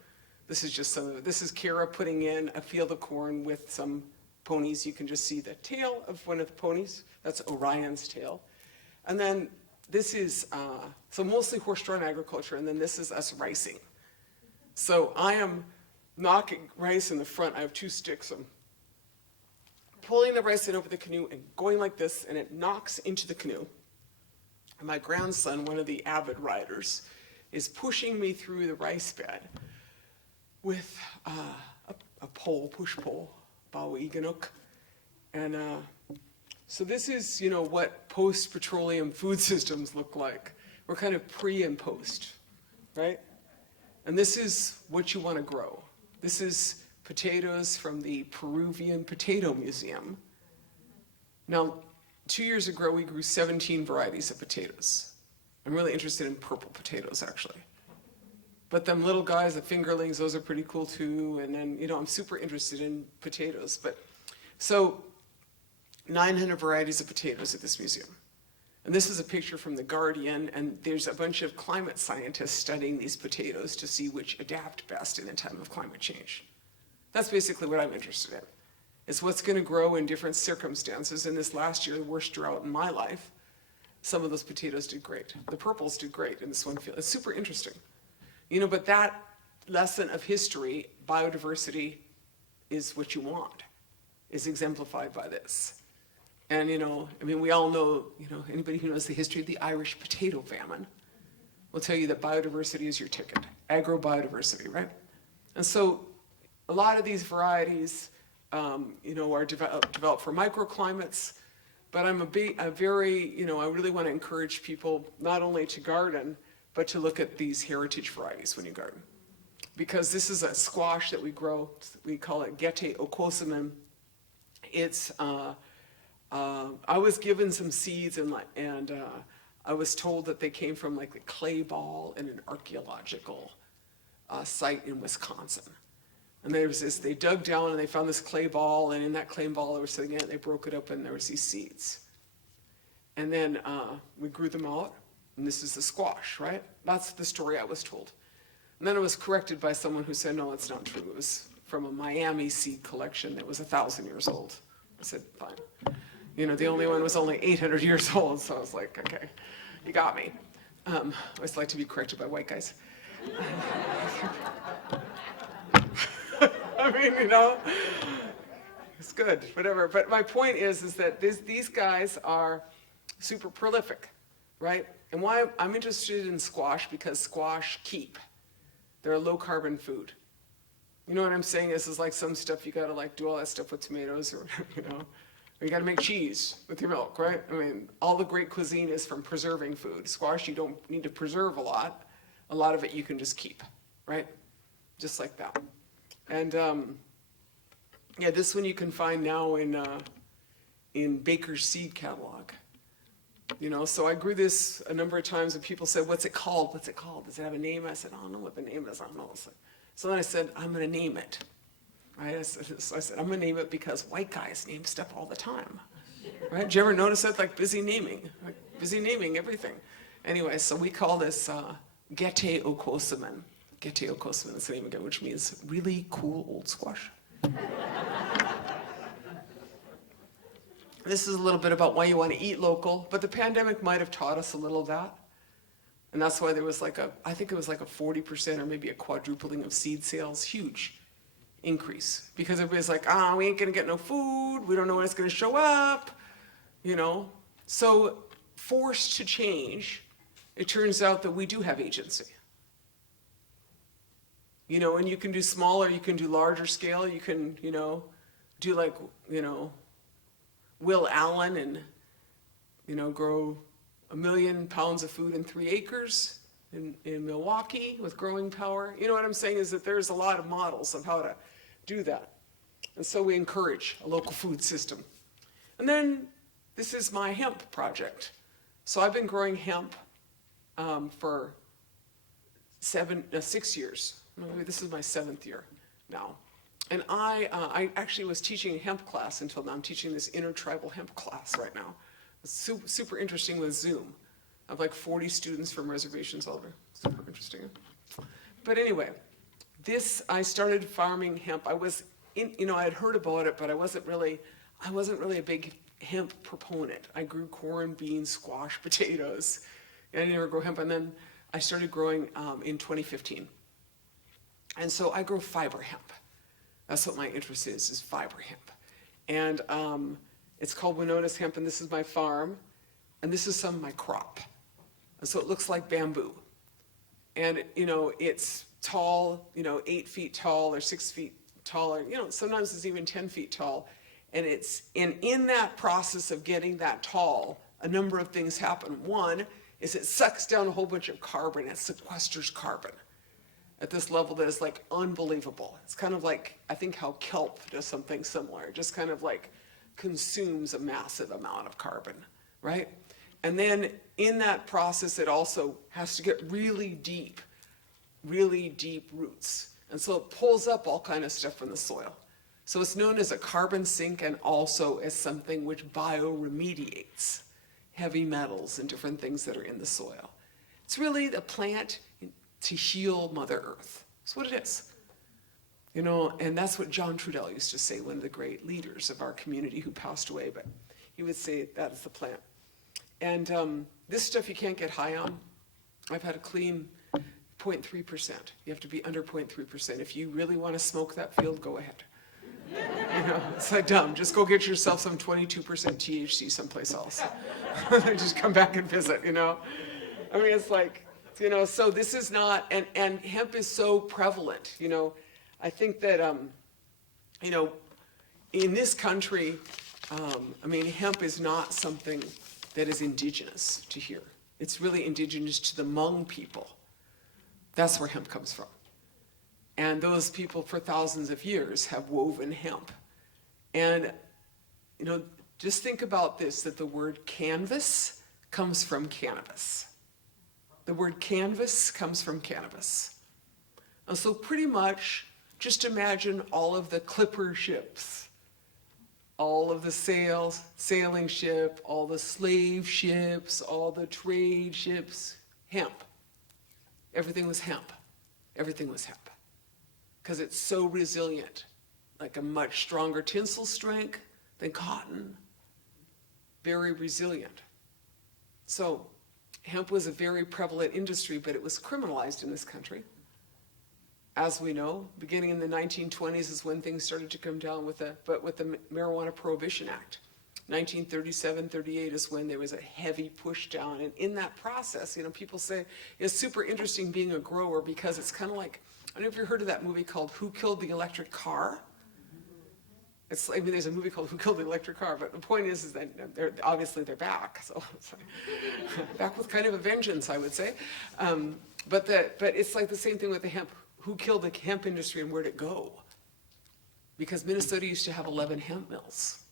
This is just some of it. This is Kara putting in a field of corn with some ponies. You can just see the tail of one of the ponies. That's Orion's tail. And then this is, so mostly horse-drawn agriculture, and then this is us ricing. So I am knocking rice in the front. I have 2 sticks. I'm pulling the rice in over the canoe and going like this, and it knocks into the canoe. And my grandson, one of the avid riders, is pushing me through the rice bed with a pole, push pole, bawa iganuk. And so this is, what post-petroleum food systems look like. We're kind of pre and post, right? And this is what you want to grow. This is potatoes from the Peruvian Potato Museum. Now, 2 years ago, we grew 17 varieties of potatoes. I'm really interested in purple potatoes, actually. But them little guys, the fingerlings, those are pretty cool too. And then, I'm super interested in potatoes. But so 900 varieties of potatoes at this museum. And this is a picture from The Guardian, and there's a bunch of climate scientists studying these potatoes to see which adapt best in a time of climate change. That's basically what I'm interested in. It's what's going to grow in different circumstances. In this last year, the worst drought in my life, some of those potatoes did great. The purples did great in this one field. It's super interesting. But that lesson of history, biodiversity, is what you want, is exemplified by this. And, we all know, anybody who knows the history of the Irish potato famine will tell you that biodiversity is your ticket, agrobiodiversity, right? And so a lot of these varieties, are developed for microclimates, but I really want to encourage people not only to garden, but to look at these heritage varieties when you garden. Because this is a squash that we grow, we call it Gete okosamem. It's, I was given some seeds and I was told that they came from like a clay ball in an archaeological site in Wisconsin. And they dug down and they found this clay ball, and in that clay ball they were sitting in it, they broke it up and there was these seeds. And then we grew them out, and this is the squash, right? That's the story I was told. And then I was corrected by someone who said, no, it's not true. It was from a Miami seed collection that was 1,000 years old. I said, fine. The only one was only 800 years old, so I was like, okay, you got me. I always like to be corrected by white guys. It's good, whatever. But my point is that these guys are super prolific, right? And why I'm interested in squash, because squash keep. They're a low carbon food. You know what I'm saying? This is like some stuff you gotta do all that stuff with tomatoes, or or you gotta make cheese with your milk, right? All the great cuisine is from preserving food. Squash, you don't need to preserve a lot. A lot of it you can just keep, right? Just like that. And Yeah, this one you can find now in Baker's seed catalog. You know, so I grew this a number of times and people said, what's it called? What's it called? Does it have a name? I said, I don't know what the name is. I don't know. So then I said, I'm going to name it. Right? So I said, I'm going to name it because white guys name stuff all the time. Right? Did you ever notice that? Like busy naming. Like busy naming everything. Anyway, so we call this Gete Okosaman. Gete Okosaman is the name again, which means really cool old squash. This is a little bit about why you want to eat local, but the pandemic might have taught us a little of that. And that's why there was I think it was like a 40% or maybe a quadrupling of seed sales, huge increase. Because everybody's like, we ain't gonna get no food, we don't know when it's gonna show up, you know. So forced to change, it turns out that we do have agency. You know, and you can do smaller, you can do larger scale, you can, you know, do like, you know, Will Allen and, you know, grow 1 million pounds of food in 3 acres in Milwaukee with growing power. You know what I'm saying is that there's a lot of models of how to do that. And so we encourage a local food system. And then this is my hemp project. So I've been growing hemp for 6 years. Maybe this is my 7th year now. And I actually was teaching a hemp class until now. I'm teaching this intertribal hemp class right now. It's super interesting with Zoom. I have like 40 students from reservations all over. Super interesting. But anyway, I started farming hemp. I was you know, I had heard about it, but I wasn't really a big hemp proponent. I grew corn, beans, squash, potatoes. I didn't ever grow hemp. And then I started growing in 2015. And so I grow fiber hemp. That's what my interest is fiber hemp. And it's called Winona's hemp, and this is my farm, and this is some of my crop. And so it looks like bamboo. And, you know, it's tall, you know, 8 feet tall or 6 feet tall, or, you know, sometimes it's even 10 feet tall. And in that process of getting that tall, a number of things happen. One is it sucks down a whole bunch of carbon, it sequesters carbon at this level that is like unbelievable. It's kind of like, I think how kelp does something similar. It just kind of like consumes a massive amount of carbon, right? And then in that process, it also has to get really deep roots. And so it pulls up all kind of stuff from the soil. So it's known as a carbon sink and also as something which bioremediates heavy metals and different things that are in the soil. It's really the plant to heal Mother Earth. That's what it is. You know, and that's what John Trudell used to say, one of the great leaders of our community who passed away, but he would say that is the plant. And this stuff you can't get high on. I've had a clean 0.3%. You have to be under 0.3%. If you really want to smoke that field, go ahead. You know, it's like dumb. Just go get yourself some 22% THC someplace else. Just come back and visit, you know. I mean, it's like, you know, so this is not, and hemp is so prevalent, you know. I think that, you know, in this country, I mean, hemp is not something that is indigenous to here. It's really indigenous to the Hmong people. That's where hemp comes from. And those people for thousands of years have woven hemp. And, you know, just think about this, that the word canvas comes from cannabis. The word canvas comes from cannabis. And so pretty much, just imagine all of the clipper ships, all of the sailing ship, all the slave ships, all the trade ships, hemp. Everything was hemp. Everything was hemp. Because it's so resilient, like a much stronger tensile strength than cotton. Very resilient. So hemp was a very prevalent industry, but it was criminalized in this country. As we know, beginning in the 1920s is when things started to come down with the Marijuana Prohibition Act. 1937-38 is when there was a heavy push down. And in that process, you know, people say it's super interesting being a grower because it's kind of like, I don't know if you've heard of that movie called Who Killed the Electric Car? It's, I mean, there's a movie called Who Killed the Electric Car, but the point is that they're back. So it's like, back with kind of a vengeance, I would say. But it's like the same thing with the hemp. Who killed the hemp industry and where'd it go? because Minnesota used to have 11 hemp mills,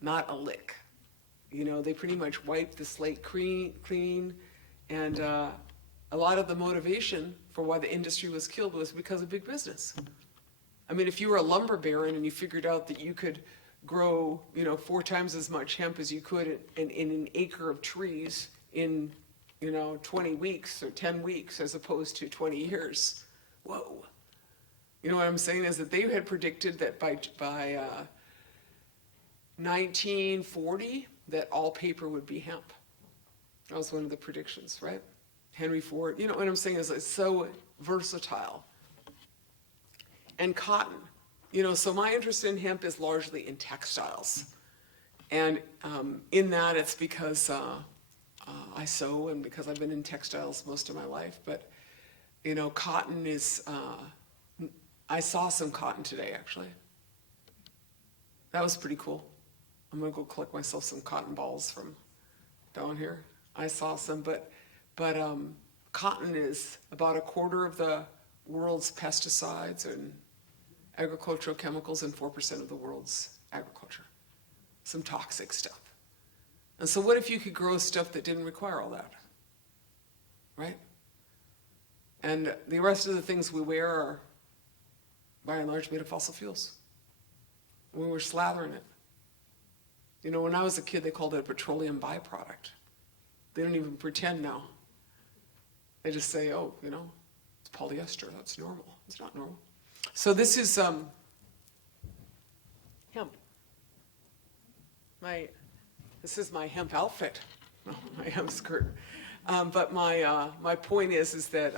not a lick. You know, they pretty much wiped the slate clean, and a lot of the motivation for why the industry was killed was because of big business. I mean, if you were a lumber baron and you figured out that you could grow, 4 times as much hemp as you could in an acre of trees in, 20 weeks or 10 weeks as opposed to 20 years, whoa. You know what I'm saying is that they had predicted that by 1940, that all paper would be hemp. That was one of the predictions, right? Henry Ford, what I'm saying is it's so versatile. And cotton, so my interest in hemp is largely in textiles. And in that it's because I sew and because I've been in textiles most of my life. But, cotton is, I saw some cotton today, actually. That was pretty cool. I'm gonna go collect myself some cotton balls from down here. I saw some, but cotton is about a quarter of the world's pesticides and agricultural chemicals and 4% of the world's agriculture. Some toxic stuff. And so what if you could grow stuff that didn't require all that, right? And the rest of the things we wear are, by and large, made of fossil fuels. We were slathering it. When I was a kid, they called it a petroleum byproduct. They don't even pretend now. They just say, oh, it's polyester, that's normal. It's not normal. So this is hemp. This is my hemp outfit, my hemp skirt. But my point is that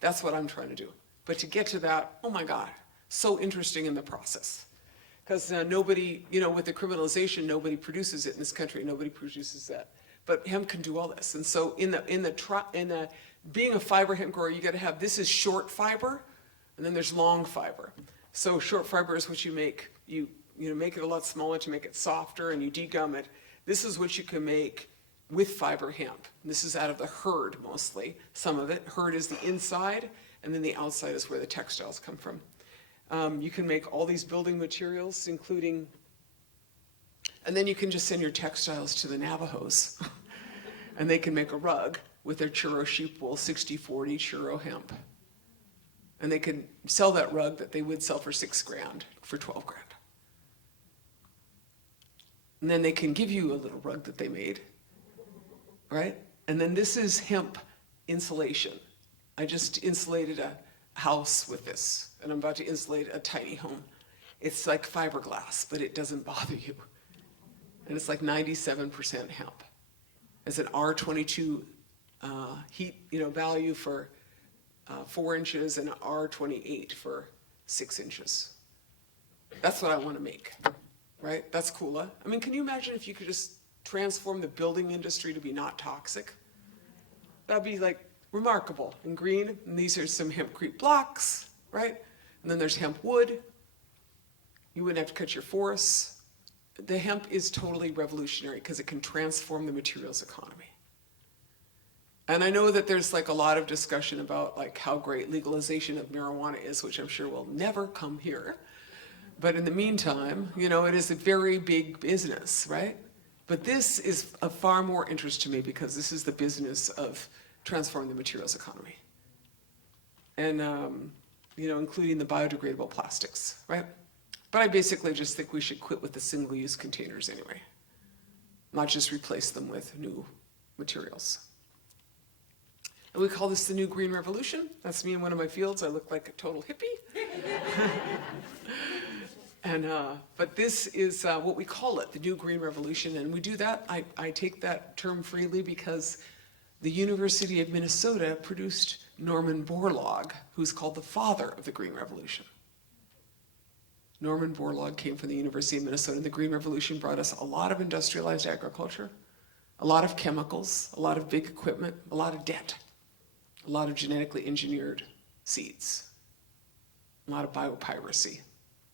that's what I'm trying to do. But to get to that, oh my God, so interesting in the process. Because nobody, with the criminalization, nobody produces it in this country. Nobody produces that. But hemp can do all this. And so in the being a fiber hemp grower, you got to have, this is short fiber, and then there's long fiber. So short fiber is what you make. You make it a lot smaller to make it softer, and you degum it. This is what you can make with fiber hemp. And this is out of the hurd mostly. Some of it. Hurd is the inside, and then the outside is where the textiles come from. You can make all these building materials, including, and then you can just send your textiles to the Navajos, and they can make a rug with their churro sheep wool, 60-40 churro hemp. And they can sell that rug that they would sell for $6,000 for $12,000. And then they can give you a little rug that they made, right? And then this is hemp insulation. I just insulated a house with this, and I'm about to insulate a tiny home. It's like fiberglass, but it doesn't bother you. And it's like 97% hemp. It's an R22 heat, value for 4 inches and an R28 for 6 inches. That's what I want to make, right? That's cool, huh? I mean, can you imagine if you could just transform the building industry to be not toxic? That'd be like remarkable. In green, and these are some hempcrete blocks, right? And then there's hemp wood. You wouldn't have to cut your forests. The hemp is totally revolutionary because it can transform the materials economy. And I know that there's like a lot of discussion about like how great legalization of marijuana is, which I'm sure will never come here. But in the meantime, it is a very big business, right? But this is of far more interest to me because this is the business of transforming the materials economy. And, including the biodegradable plastics, right? But I basically just think we should quit with the single-use containers anyway, not just replace them with new materials. And we call this the New Green Revolution. That's me in one of my fields. I look like a total hippie. But this is what we call it, the New Green Revolution. And we do that, I take that term freely because the University of Minnesota produced Norman Borlaug, who's called the father of the Green Revolution. Norman Borlaug came from the University of Minnesota, and the Green Revolution brought us a lot of industrialized agriculture, a lot of chemicals, a lot of big equipment, a lot of debt, a lot of genetically engineered seeds, a lot of biopiracy,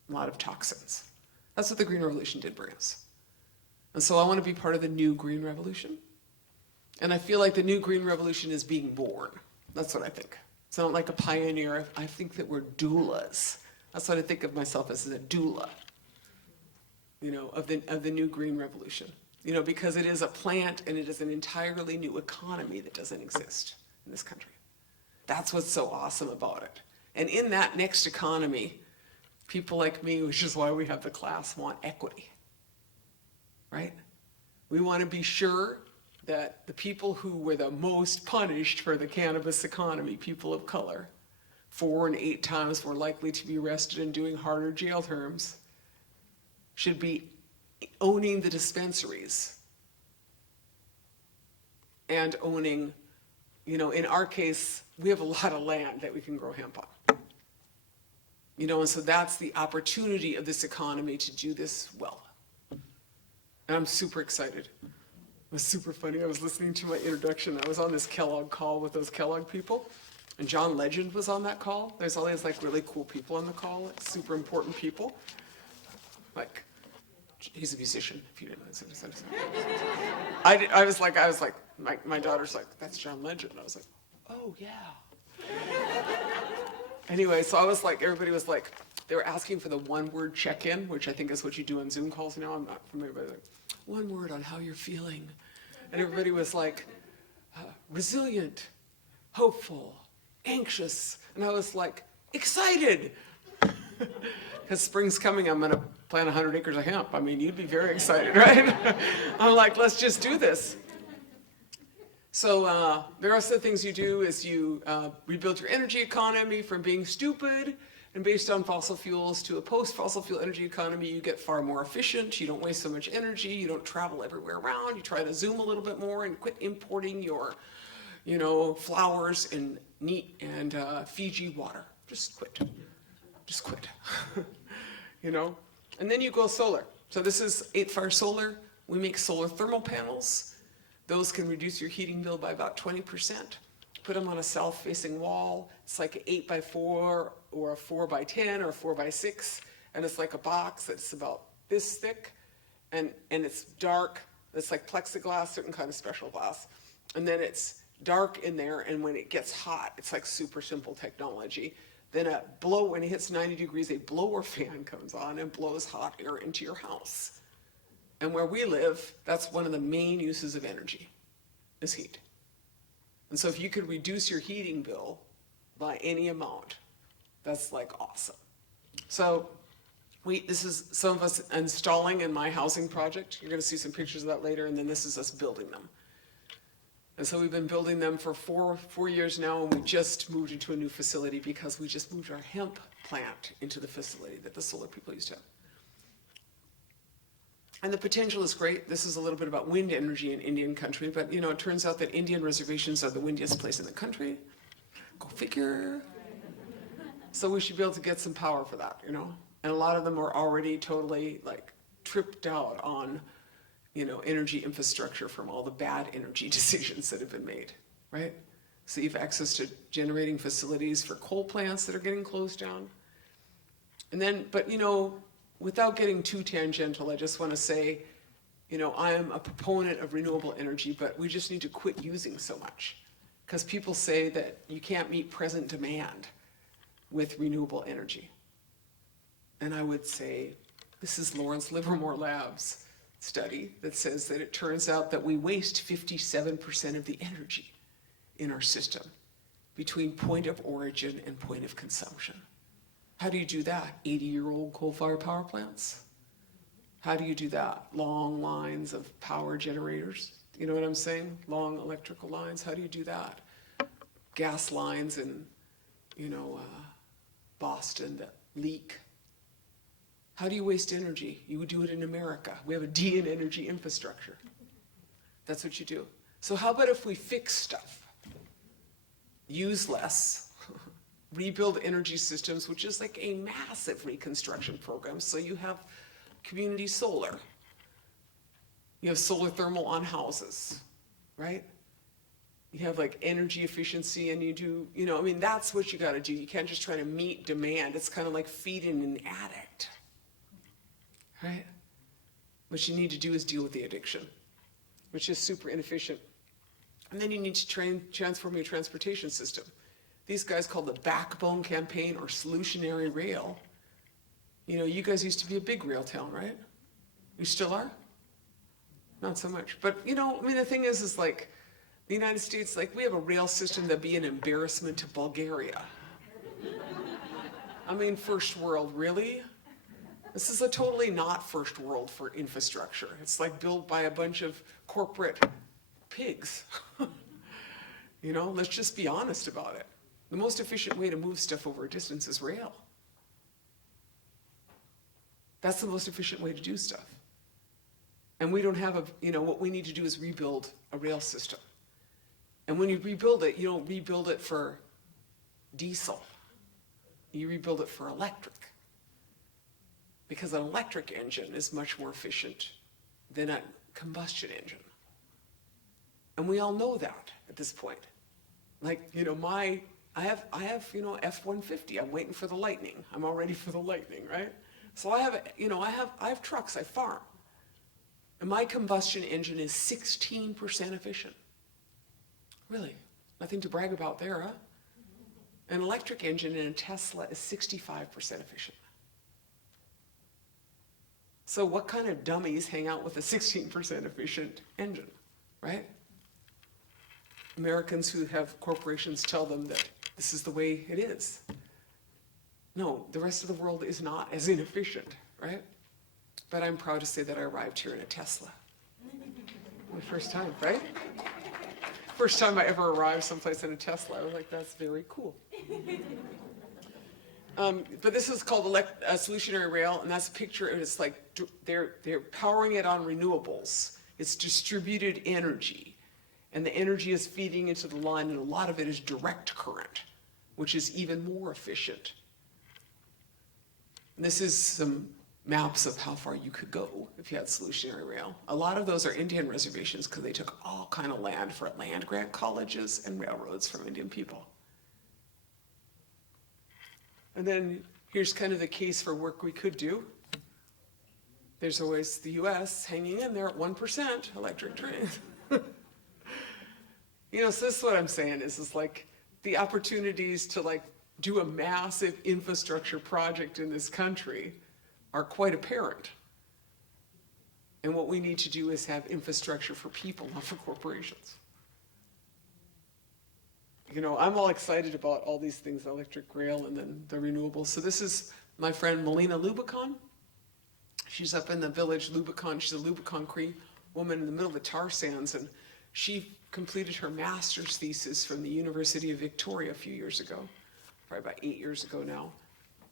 a lot of toxins. That's what the Green Revolution did bring us. And so I want to be part of the new Green Revolution. And I feel like the new Green Revolution is being born. That's what I think. It's not like a pioneer. I think that we're doulas That's what I think of myself as a doula, of the new green revolution. Because it is a plant and it is an entirely new economy that doesn't exist in this country. That's what's so awesome about it. And in that next economy, people like me, which is why we have the class, want equity, right? We want to be sure that the people who were the most punished for the cannabis economy, people of color, 4 and 8 times more likely to be arrested and doing harder jail terms, should be owning the dispensaries and owning, in our case, we have a lot of land that we can grow hemp on. And so that's the opportunity of this economy to do this well. And I'm super excited. It was super funny. I was listening to my introduction. I was on this Kellogg call with those Kellogg people, and John Legend was on that call. There's all these really cool people on the call, super important people. He's a musician, if you didn't know. I was like, my daughter's like, that's John Legend. I was like, oh yeah. Anyway, so I was like, everybody was like, they were asking for the one-word check-in, which I think is what you do on Zoom calls now. I'm not familiar with it. One word on how you're feeling. And everybody was like, resilient, hopeful, anxious. And I was like, excited. Because spring's coming, I'm going to plant 100 acres of hemp. I mean, you'd be very excited, right? I'm like, let's just do this. So there are some things you do is you rebuild your energy economy from being stupid and based on fossil fuels to a post-fossil fuel energy economy. You get far more efficient. You don't waste so much energy. You don't travel everywhere around. You try to zoom a little bit more and quit importing your, flowers and and Fiji water. Just quit. Just quit. And then you go solar. So this is 8 Fire Solar. We make solar thermal panels. Those can reduce your heating bill by about 20%. Put them on a south-facing wall. It's like an 8x4 or a 4x10 or a 4x6, and it's like a box that's about this thick, and it's dark. It's like plexiglass, certain kind of special glass, and then it's dark in there. And when it gets hot, it's like super simple technology. Then when it hits 90 degrees, a blower fan comes on and blows hot air into your house. And where we live, that's one of the main uses of energy, is heat. And so if you could reduce your heating bill by any amount, that's awesome. So this is some of us installing in my housing project. You're going to see some pictures of that later, and then this is us building them. And so we've been building them for four years now, and we just moved into a new facility because we just moved our hemp plant into the facility that the solar people used to have. And the potential is great. This is a little bit about wind energy in Indian country, but it turns out that Indian reservations are the windiest place in the country. Go figure. So we should be able to get some power for that, And a lot of them are already totally tripped out on, energy infrastructure from all the bad energy decisions that have been made, right? So you have access to generating facilities for coal plants that are getting closed down. And then, but without getting too tangential, I just want to say, I am a proponent of renewable energy, but we just need to quit using so much. Because people say that you can't meet present demand with renewable energy. And I would say, this is Lawrence Livermore Labs study that says that it turns out that we waste 57% of the energy in our system between point of origin and point of consumption. How do you do that? 80-year-old coal-fired power plants? How do you do that? Long lines of power generators? You know what I'm saying? Long electrical lines. How do you do that? Gas lines in, Boston that leak. How do you waste energy? You would do it in America. We have a D in energy infrastructure. That's what you do. So how about if we fix stuff? Use less. Rebuild energy systems, which is a massive reconstruction program. So you have community solar. You have solar thermal on houses, right? You have energy efficiency, and you do, that's what you got to do. You can't just try to meet demand. It's kind of like feeding an addict, right? What you need to do is deal with the addiction, which is super inefficient. And then you need to transform your transportation system. These guys call the Backbone Campaign or Solutionary Rail You know, you guys used to be a big rail town, right? You still are? Not so much. But, you know, I mean, the thing is like, the United States, like, we have a rail system that'd be an embarrassment to Bulgaria. I mean, first world, really? This is a totally not first world for infrastructure. It's like built by a bunch of corporate pigs. You know, let's just be honest about it. The most efficient way to move stuff over a distance is rail. That's the most efficient way to do stuff. And we don't have you know, what we need to do is rebuild a rail system. And when you rebuild it, you don't rebuild it for diesel. You rebuild it for electric. Because an electric engine is much more efficient than a combustion engine. And we all know that at this point. Like, you know, I have, you know, F-150. I'm waiting for the Lightning. I'm all ready for the Lightning, right? So I have, you know, I have trucks, I farm. And my combustion engine is 16% efficient. Really, nothing to brag about there, huh? An electric engine in a Tesla is 65% efficient. So what kind of dummies hang out with a 16% efficient engine, right? Americans who have corporations tell them that this is the way it is. No, the rest of the world is not as inefficient, right? But I'm proud to say that I arrived here in a Tesla. My first time, right? First time I ever arrived someplace in a Tesla. I was like, that's very cool. But this is called solutionary rail, and that's a picture, and it's like they're powering it on renewables. It's distributed energy, and the energy is feeding into the line, and a lot of it is direct current, which is even more efficient. And this is some maps of how far you could go if you had solutionary rail. A lot of those are Indian reservations because they took all kind of land for land grant colleges and railroads from Indian people. And then here's kind of the case for work we could do. There's always the US hanging in there at 1% electric trains. You know, so this is what I'm saying is like the opportunities to like do a massive infrastructure project in this country are quite apparent. And what we need to do is have infrastructure for people, not for corporations. You know, I'm all excited about all these things, electric rail and then the renewables. So this is my friend Winona LaDuke. She's up in the village, Lubicon. She's a Lubicon Cree woman in the middle of the tar sands, and she completed her master's thesis from the University of Victoria a few years ago, probably about 8 years ago now.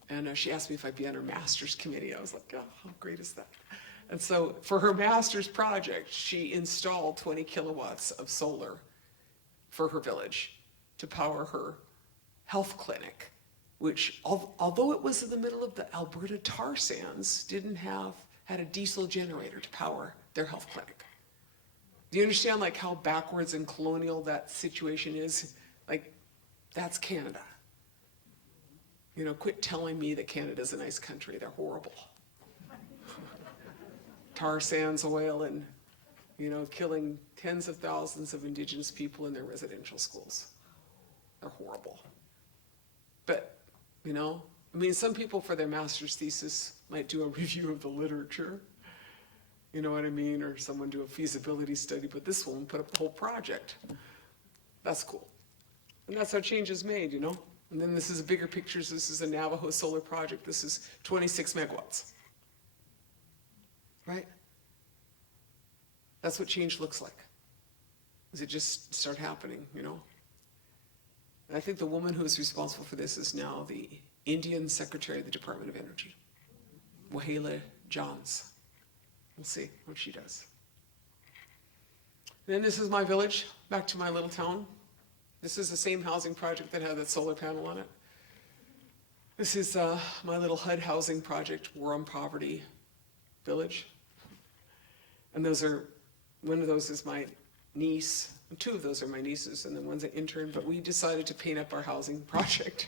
And she asked me if I'd be on her master's committee. I was like, oh, how great is that? And so for her master's project, she installed 20 kilowatts of solar for her village to power her health clinic, which although it was in the middle of the Alberta tar sands, had a diesel generator to power their health clinic. Do you understand like how backwards and colonial that situation is? Like, that's Canada. You know, quit telling me that Canada's a nice country. They're horrible. Tar sands oil and, you know, killing tens of thousands of Indigenous people in their residential schools. They're horrible. But, you know, I mean, some people for their master's thesis might do a review of the literature, you know what I mean? Or someone do a feasibility study, but this one put up the whole project. That's cool. And that's how change is made, you know? And then this is a bigger picture. This is a Navajo solar project. This is 26 megawatts. Right? That's what change looks like. Does it just start happening, you know? And I think the woman who is responsible for this is now the Indian Secretary of the Department of Energy, Wahala Johns. We'll see what she does. And then this is my village, back to my little town. This is the same housing project that had that solar panel on it. This is my little HUD housing project, War on Poverty Village. And one of those is my niece. Two of those are my nieces, and then one's an intern. But we decided to paint up our housing project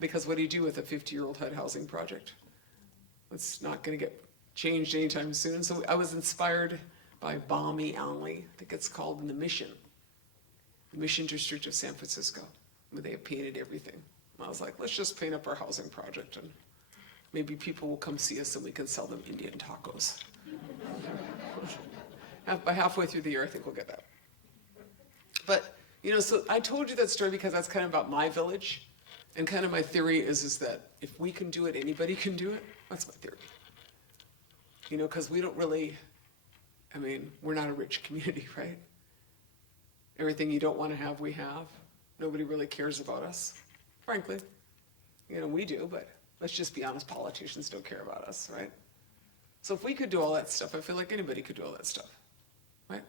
because what do you do with a 50-year-old HUD housing project? It's not going to get changed anytime soon. So I was inspired by Balmy Alley, I think it's called, in the Mission District of San Francisco, where they have painted everything. I was like, let's just paint up our housing project and Maybe people will come see us and we can sell them Indian tacos. By halfway through the year, I think we'll get that. But, so I told you that story because that's kind of about my village. And kind of my theory is that if we can do it, anybody can do it. That's my theory. Because we don't really, we're not a rich community, right? Everything you don't want to have, we have. Nobody really cares about us, frankly. We do, but let's just be honest, politicians don't care about us, right? So if we could do all that stuff, I feel like anybody could do all that stuff, right?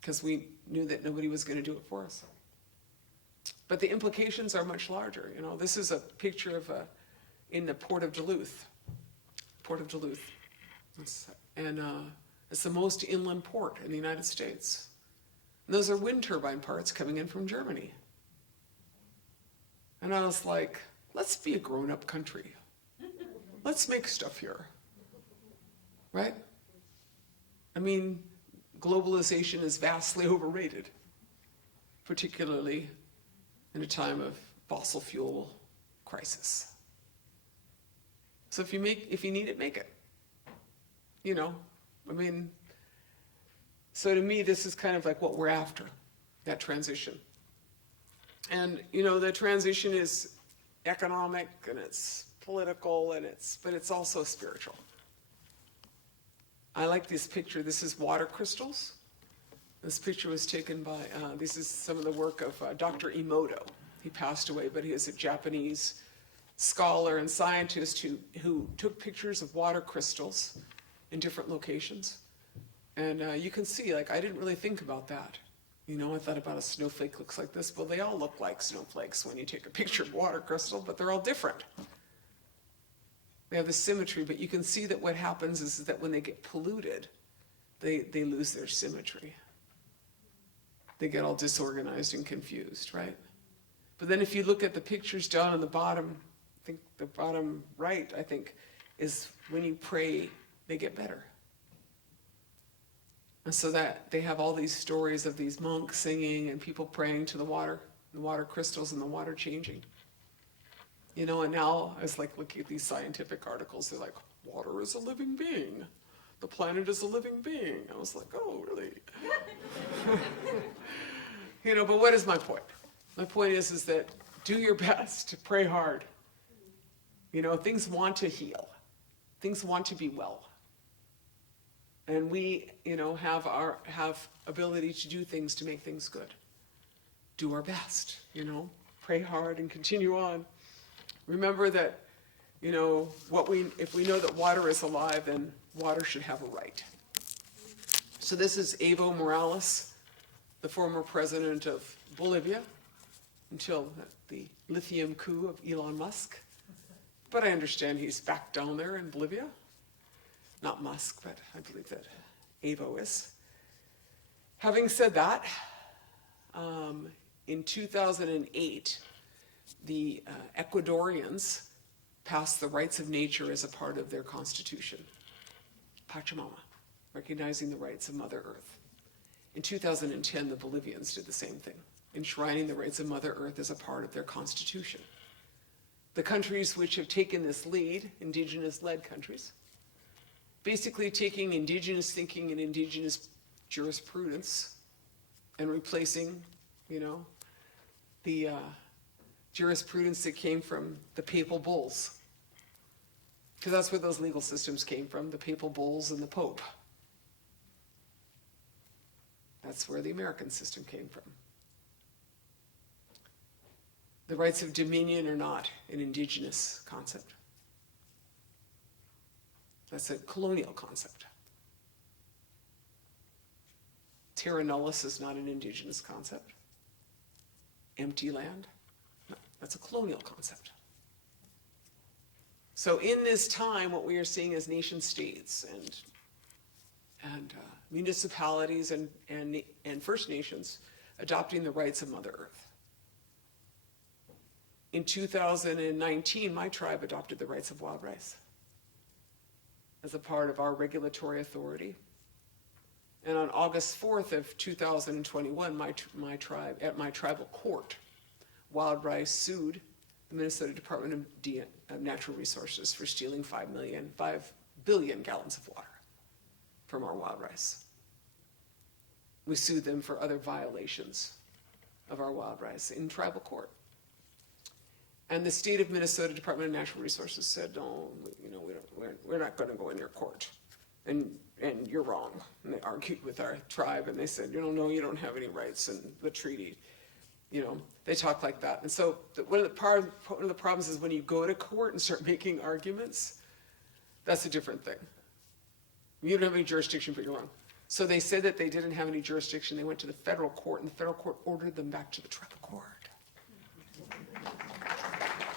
Because we knew that nobody was going to do it for us. But the implications are much larger. This is a picture of in the Port of Duluth. And it's the most inland port in the United States. And those are wind turbine parts coming in from Germany. And I was like, let's be a grown-up country. Let's make stuff here. Right? Globalization is vastly overrated, particularly in a time of fossil fuel crisis. So if you need it, make it. So to me, this is kind of like what we're after, that transition. And, the transition is economic and it's political but it's also spiritual. I like this picture. This is water crystals. This picture was taken by, this is some of the work of Dr. Emoto. He passed away, but he is a Japanese scholar and scientist who took pictures of water crystals in different locations. And you can see, I didn't really think about that. I thought about a snowflake looks like this. Well, they all look like snowflakes when you take a picture of water crystal, but they're all different. They have the symmetry, but you can see that what happens is that when they get polluted, they lose their symmetry. They get all disorganized and confused, right? But then if you look at the pictures down on the bottom, I think the bottom right, is when you pray, they get better. And so that they have all these stories of these monks singing and people praying to the water crystals and the water changing. And now I was looking at these scientific articles. They're like, water is a living being. The planet is a living being. I was like, oh, really? But what is my point? My point is that do your best to pray hard. Things want to heal. Things want to be well. And we, have ability to do things to make things good. Do our best, pray hard and continue on. Remember that, if we know that water is alive, then water should have a right. So this is Evo Morales, the former president of Bolivia, until the lithium coup of Elon Musk. But I understand he's back down there in Bolivia. Not Musk, but I believe that Evo is. Having said that, in 2008, the Ecuadorians passed the rights of nature as a part of their constitution, Pachamama, recognizing the rights of Mother Earth. In 2010, the Bolivians did the same thing, enshrining the rights of Mother Earth as a part of their constitution. The countries which have taken this lead, indigenous-led countries, basically taking indigenous thinking and indigenous jurisprudence and replacing, the jurisprudence that came from the papal bulls. Because that's where those legal systems came from, the papal bulls and the Pope. That's where the American system came from. The rights of dominion are not an indigenous concept. That's a colonial concept. Terra nullius is not an indigenous concept. Empty land, no, that's a colonial concept. So in this time, what we are seeing is nation states and municipalities and First Nations adopting the rights of Mother Earth. In 2019, my tribe adopted the rights of wild rice as a part of our regulatory authority. And on August 4th of 2021, my tribe, at my tribal court, Wild Rice sued the Minnesota Department of Natural Resources for stealing 5 billion gallons of water from our wild rice. We sued them for other violations of our wild rice in tribal court. And the state of Minnesota Department of Natural Resources said, no, we're not going to go in your court. And you're wrong. And they argued with our tribe, and they said, no, you don't have any rights in the treaty. They talk like that. And so one of the problems is when you go to court and start making arguments, that's a different thing. You don't have any jurisdiction, but you're wrong. So they said that they didn't have any jurisdiction. They went to the federal court, and the federal court ordered them back to the tribal court.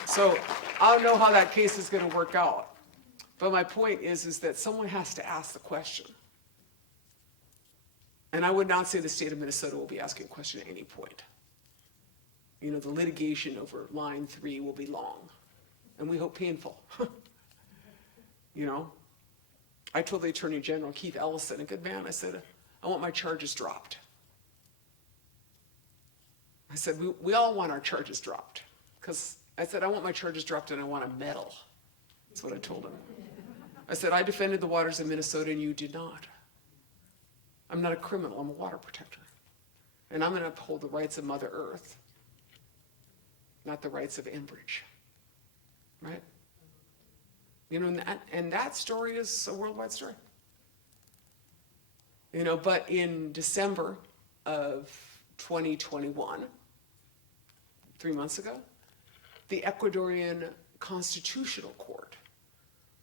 So I don't know how that case is going to work out. But my point is that someone has to ask the question. And I would not say the state of Minnesota will be asking a question at any point. The litigation over line 3 will be long, and we hope painful. I told the Attorney General, Keith Ellison, a good man, I said, I want my charges dropped. I said, we all want our charges dropped. Because I said, I want my charges dropped and I want a medal. That's what I told him. I said, I defended the waters of Minnesota and you did not. I'm not a criminal, I'm a water protector. And I'm going to uphold the rights of Mother Earth, not the rights of Enbridge. Right? And that story is a worldwide story. But in December of 2021, 3 months ago, the Ecuadorian Constitutional Court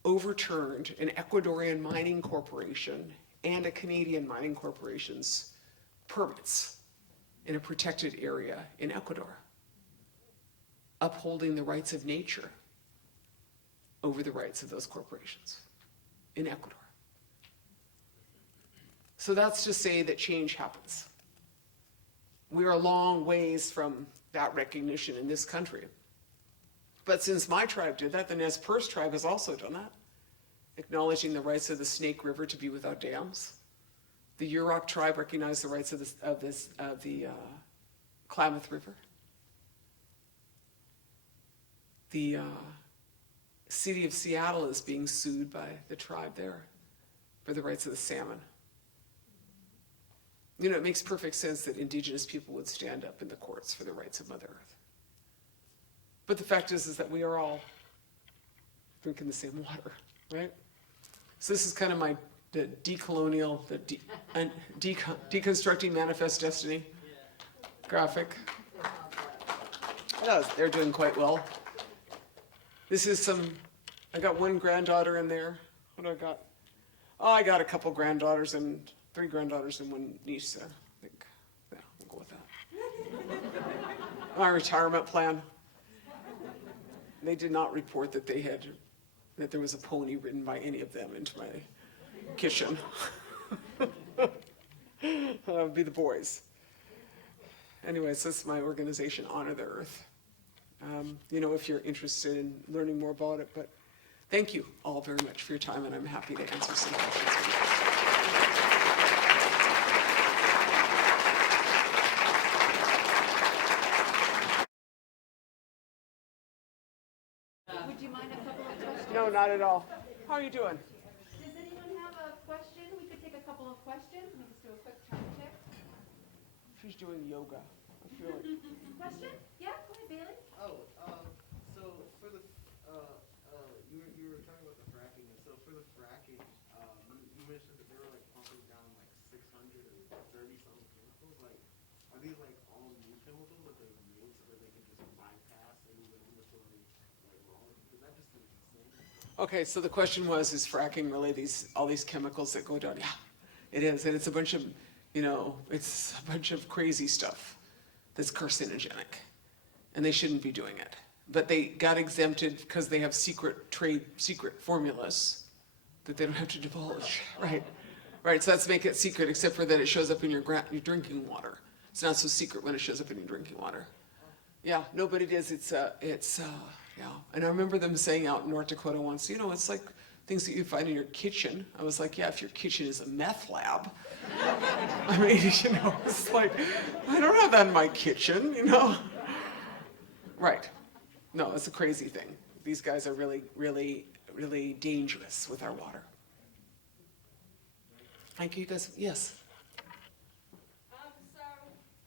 overturned an Ecuadorian mining corporation and a Canadian mining corporation's permits in a protected area in Ecuador, upholding the rights of nature over the rights of those corporations in Ecuador. So that's to say that change happens. We are a long ways from that recognition in this country. But since my tribe did that, the Nez Perce tribe has also done that, acknowledging the rights of the Snake River to be without dams. The Yurok tribe recognized the rights of the Klamath River. The city of Seattle is being sued by the tribe there for the rights of the salmon. It makes perfect sense that indigenous people would stand up in the courts for the rights of Mother Earth. But the fact is that we are all drinking the same water, right? So this is kind of the decolonial, deconstructing manifest destiny graphic. Yeah, they're doing quite well. This is I got one granddaughter in there. What do I got? Oh, I got a couple granddaughters and 3 granddaughters and 1 niece there. I think, yeah, we'll go with that. My retirement plan. They did not report that that there was a pony ridden by any of them into my kitchen. That would be the boys. Anyways, this is my organization, Honor the Earth. If you're interested in learning more about it, but thank you all very much for your time, and I'm happy to answer some questions. Would you mind a couple of questions? No, not at all. How are you doing? Does anyone have a question? We could take a couple of questions. Let me just do a quick time check. She's doing yoga. I feel like. Question? Yeah, go ahead, Bailey. So for the you were talking about the fracking, and so for the fracking, you mentioned that they were pumping down 630 something chemicals. Are these all new chemicals that they made so that they can just bypass any regulatory laws? Because that just seems insane. Okay, so the question was, is fracking really all these chemicals that go down? Yeah, it is, and it's a bunch of crazy stuff that's carcinogenic, and they shouldn't be doing it. But they got exempted because they have secret formulas that they don't have to divulge, right? Right, so let's make it secret, except for that it shows up in your drinking water. It's not so secret when it shows up in your drinking water. Yeah, no, but it is, yeah. And I remember them saying out in North Dakota once, it's like things that you find in your kitchen. I was like, yeah, if your kitchen is a meth lab. I mean, it's like, I don't have that in my kitchen, Right. No, it's a crazy thing. These guys are really, really, really dangerous with our water. Thank you guys. Yes. So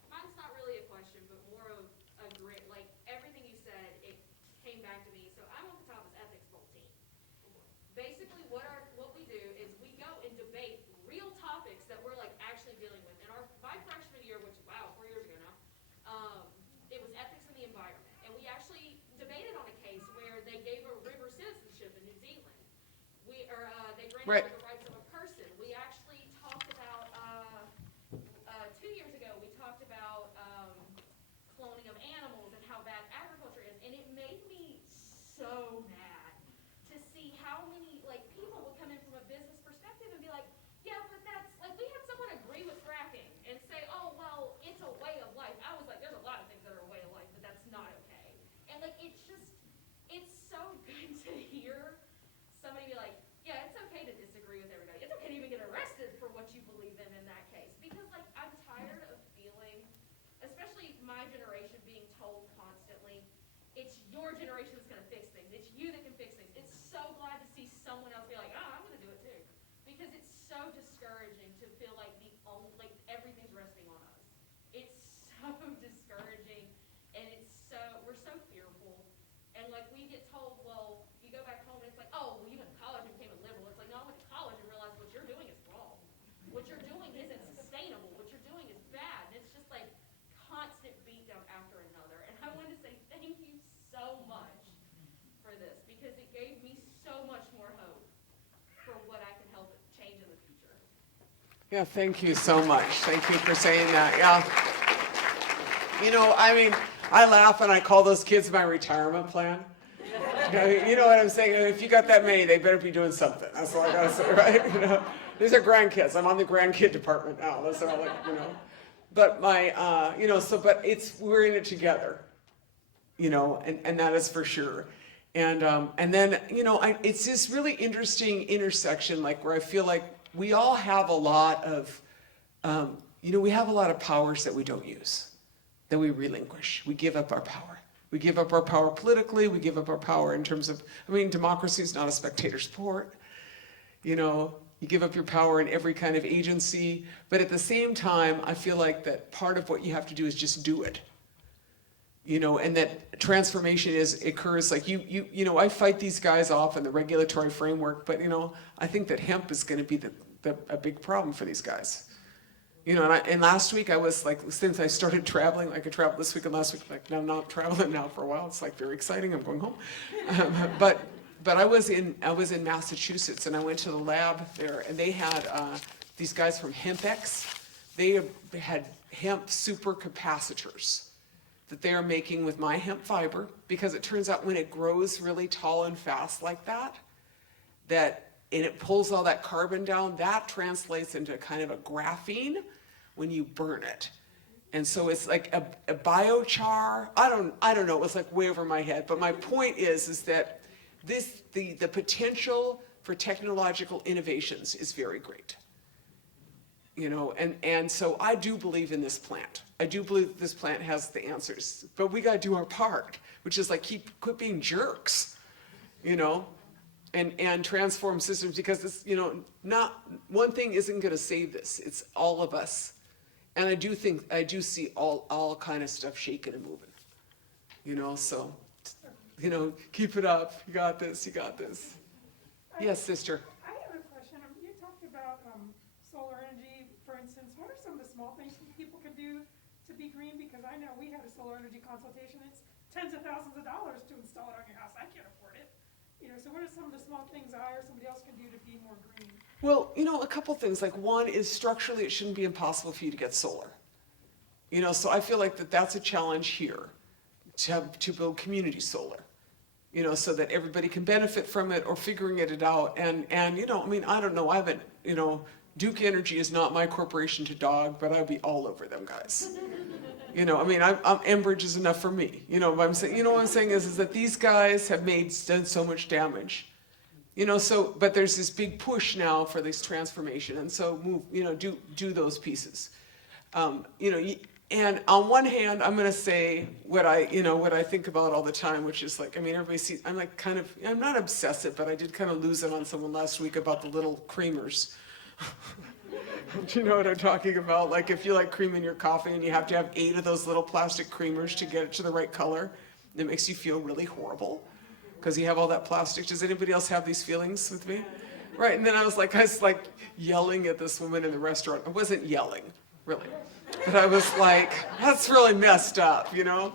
mine's not really a question, but more of a grit. Like everything you said, it came back to me. So I'm on Catawba's ethics bowl team. Basically, what we do is we go and debate real topics that we're like actually dealing with. And my freshman year, which wow, 4 years ago now, it was ethics in the environment, and we actually debated on a case where they gave a river citizenship in New Zealand. They granted Right. the rights of a person. We actually talked about 2 years ago. We talked about cloning of animals and how bad agriculture is, and it made me so mad to see how many like people would come in from a business perspective and be like, yeah, but that's like we had someone agree with fracking and say, oh well, it's a way of life. I was like, there's a lot of things that are a way of life, but that's not okay. And like it's so good to hear somebody be like, yeah, it's okay to disagree with everybody. It's okay to even get arrested for what you believe in that case. Because like I'm tired of feeling, especially my generation being told constantly, it's your generation that's gonna fix things. It's you that can fix things. It's so glad to see someone else be like, oh, I'm gonna do it too. Because it's so discouraging to feel like everything's resting on us. It's so discouraging, and we're so fearful. And like we get told, well, you go back home and it's like, oh, well, you went to college and became a liberal. It's like, no, I went to college and realized what you're doing is wrong. What you're doing isn't sustainable. What you're doing is bad. And it's just like constant beatdown after another. And I wanted to say thank you so much for this, because it gave me so much more hope for what I can help change in the future. Yeah, thank you so much. Thank you for saying that. Yeah. You know, I mean, I laugh and I call those kids my retirement plan. You know what I'm saying? If you got that many, they better be doing something. That's all I gotta say, right? You know, these are grandkids. I'm on the grandkid department now. That's all like, you know. But we're in it together, you know, and that is for sure. And then, you know, it's this really interesting intersection, like where I feel like we all have a lot of, you know, we have a lot of powers that we don't use, that we relinquish. We give up our power. We give up our power politically. We give up our power in terms of, I mean, democracy is not a spectator sport. You know, you give up your power in every kind of agency. But at the same time, I feel like that part of what you have to do is just do it. You know, and that transformation occurs like you know, I fight these guys off in the regulatory framework, but you know, I think that hemp is going to be a big problem for these guys. You know, and last week I was like, since I started traveling, like I traveled this week and last week, like I'm not traveling now for a while. It's like very exciting. I'm going home. But I was in Massachusetts, and I went to the lab there, and they had these guys from HempX. They had hemp supercapacitors that they are making with my hemp fiber, because it turns out when it grows really tall and fast like that, and it pulls all that carbon down, that translates into kind of a graphene when you burn it. And so it's like a biochar. I don't know, it was like way over my head. But my point is that the potential for technological innovations is very great. You know, and so I do believe in this plant. I do believe this plant has the answers. But we gotta do our part, which is like quit being jerks, you know? And transform systems, because this, you know, not one thing isn't going to save this. It's all of us, and I do see all kind of stuff shaking and moving, you know. So, you know, keep it up. You got this. You got this. Yes, sister. I have a question. You talked about solar energy, for instance. What are some of the small things people can do to be green? Because I know we had a solar energy consultation. It's tens of thousands of dollars to install it on your house. I can't afford it. You know, so what are some of the small things I or somebody else can do to be more green? Well, you know, a couple things. Like one is structurally, it shouldn't be impossible for you to get solar. You know, so I feel like that's a challenge here, to build community solar. You know, so that everybody can benefit from it, or figuring it out. And you know, I mean, I don't know. I haven't, you know, Duke Energy is not my corporation to dog, but I'd be all over them guys. You know, I mean, Enbridge is enough for me. You know what I'm saying? You know what I'm saying is that these guys have done so much damage. You know, so, but there's this big push now for this transformation, and so move, you know, do those pieces. You know, And on one hand, I'm gonna say what I think about all the time, which is like, I mean, everybody sees, I'm like kind of, I'm not obsessive, but I did kind of lose it on someone last week about the little creamers. Do you know what I'm talking about? Like if you like cream in your coffee and you have to have 8 of those little plastic creamers to get it to the right color, it makes you feel really horrible because you have all that plastic. Does anybody else have these feelings with me? Right, and then I was like yelling at this woman in the restaurant. I wasn't yelling, really. But I was like, that's really messed up, you know?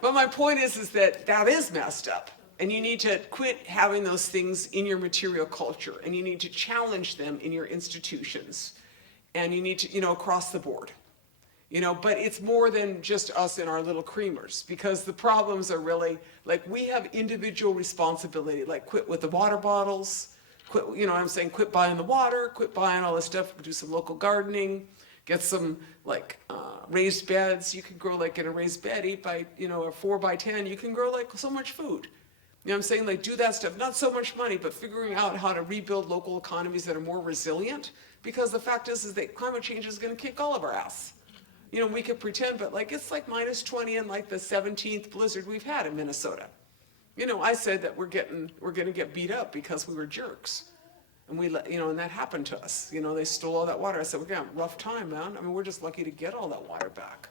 But my point is that that is messed up. And you need to quit having those things in your material culture. And you need to challenge them in your institutions. And you need to, across the board. But it's more than just us and our little creamers. Because the problems are really, like, we have individual responsibility. Like, quit with the water bottles. Quit, quit buying the water. Quit buying all this stuff. Do some local gardening. Get some raised beds. You can grow in a raised bed, 8 by, or 4 by 10. You can grow so much food. You know what I'm saying? Do that stuff. Not so much money, but figuring out how to rebuild local economies that are more resilient. Because the fact is that climate change is going to kick all of our ass. We could pretend, but it's minus 20 and the 17th blizzard we've had in Minnesota. I said that we're going to get beat up because we were jerks. And and that happened to us. They stole all that water. I said, we're going to have a rough time, man. I mean, we're just lucky to get all that water back.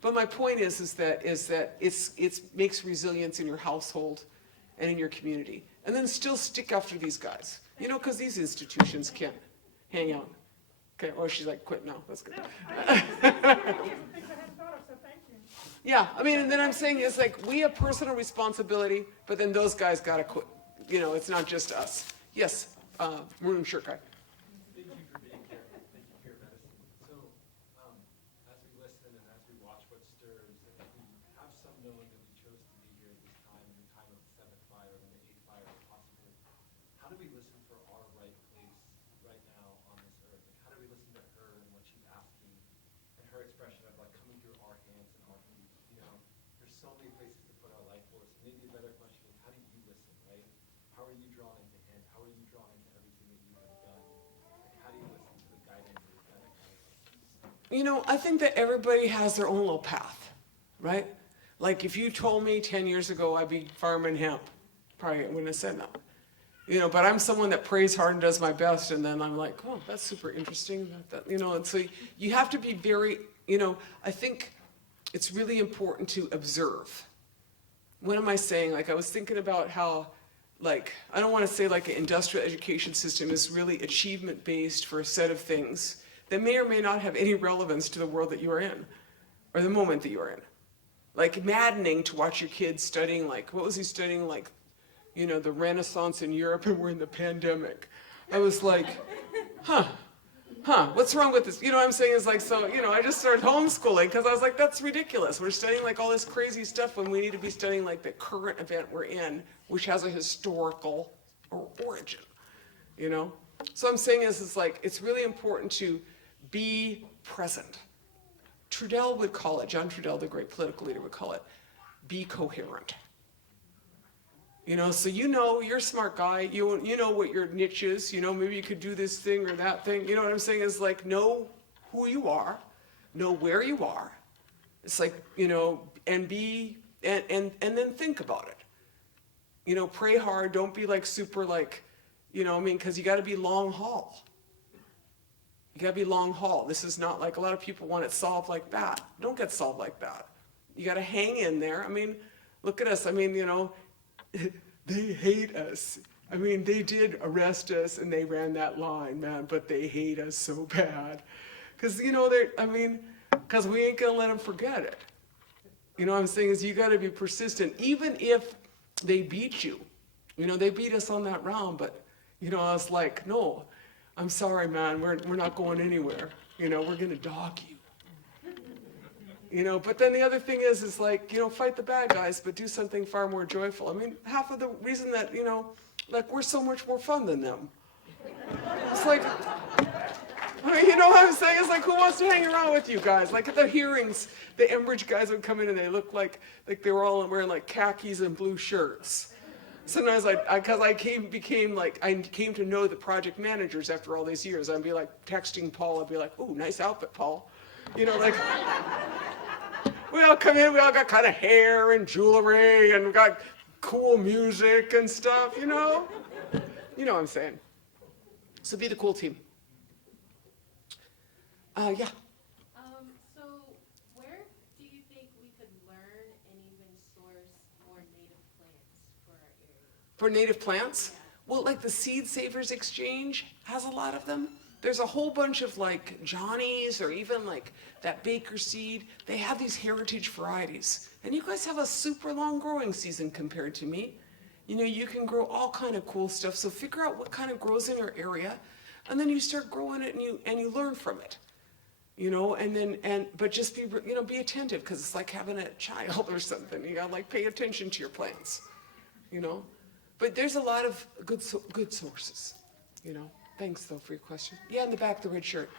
But my point is that it makes resilience in your household and in your community. And then still stick after these guys. Because these institutions can't hang out. Okay, she's like, quit now. That's good. No, I think things I hadn't thought of, so thank you. Yeah, I mean, and then I'm saying is we have personal responsibility, but then those guys got to quit. It's not just us. Yes, maroon shirt guy. Thank you for being here. Thank you for your medicine. So, as we listen and as we watch what stirs, and we have some knowing that we chose to be here at this time, in the time of the 7th fire and the 8th fire, possibly, how do we listen for our right place right now on this earth? How do we listen to her and what she's asking, and her expression of coming through our hands and our feet? There's so many places to put our life force. Maybe a better question is, how do you listen, right? How are you drawn into him? How are you drawn into everything that you have done? How do you listen to the guidance that guides us? I think that everybody has their own little path, right? If you told me 10 years ago I'd be farming hemp, probably wouldn't have said no. But I'm someone that prays hard and does my best, and then I'm like, oh, that's super interesting. And so you have to be very, I think it's really important to observe. What am I saying? I was thinking about how, I don't want to say an industrial education system is really achievement-based for a set of things that may or may not have any relevance to the world that you are in, or the moment that you are in. Maddening to watch your kids studying, what was he studying, the Renaissance in Europe, and we're in the pandemic. I was like, what's wrong with this? What I'm saying is I just started homeschooling because I was like, that's ridiculous. We're studying all this crazy stuff when we need to be studying the current event we're in, which has a historical origin, So I'm saying is it's really important to be present. John Trudell, the great political leader, would call it, be coherent. So you're a smart guy, you know what your niche is, maybe you could do this thing or that thing. What I'm saying is know who you are, know where you are. It's and be, and then think about it. Pray hard, don't be super because you got to be long haul. You got to be long haul. This is not a lot of people want it solved like that. Don't get solved like that. You got to hang in there. Look at us. They hate us. They did arrest us and they ran that line, man, but they hate us so bad. Because, because we ain't going to let them forget it. What I'm saying is you got to be persistent, even if they beat you. They beat us on that round, but, I was like, no, I'm sorry, man, we're not going anywhere. We're going to dog you. But then the other thing is fight the bad guys, but do something far more joyful. Half of the reason that, we're so much more fun than them. It's what I'm saying? It's who wants to hang around with you guys? At the hearings, the Enbridge guys would come in and they looked like they were all wearing khakis and blue shirts. Sometimes because I came to know the project managers after all these years. I'd be texting Paul, I'd be like, ooh, nice outfit, Paul. You know, like, we all come in, we all got kind of hair and jewelry, and we got cool music and stuff, you know? You know what I'm saying. So be the cool team. Yeah. So where do you think we could learn and even source more native plants for our area? For native plants? Well, like the Seed Savers Exchange has a lot of them. There's a whole bunch of like Johnny's or even like that Baker Seed. They have these heritage varieties. And you guys have a super long growing season compared to me. You know, you can grow all kind of cool stuff. So figure out what kind of grows in your area, and then you start growing it and you learn from it. You know, but just be attentive, because it's like having a child or something. You gotta like pay attention to your plants, you know. But there's a lot of good sources, you know. Thanks though for your question. Yeah, in the back, the red shirt.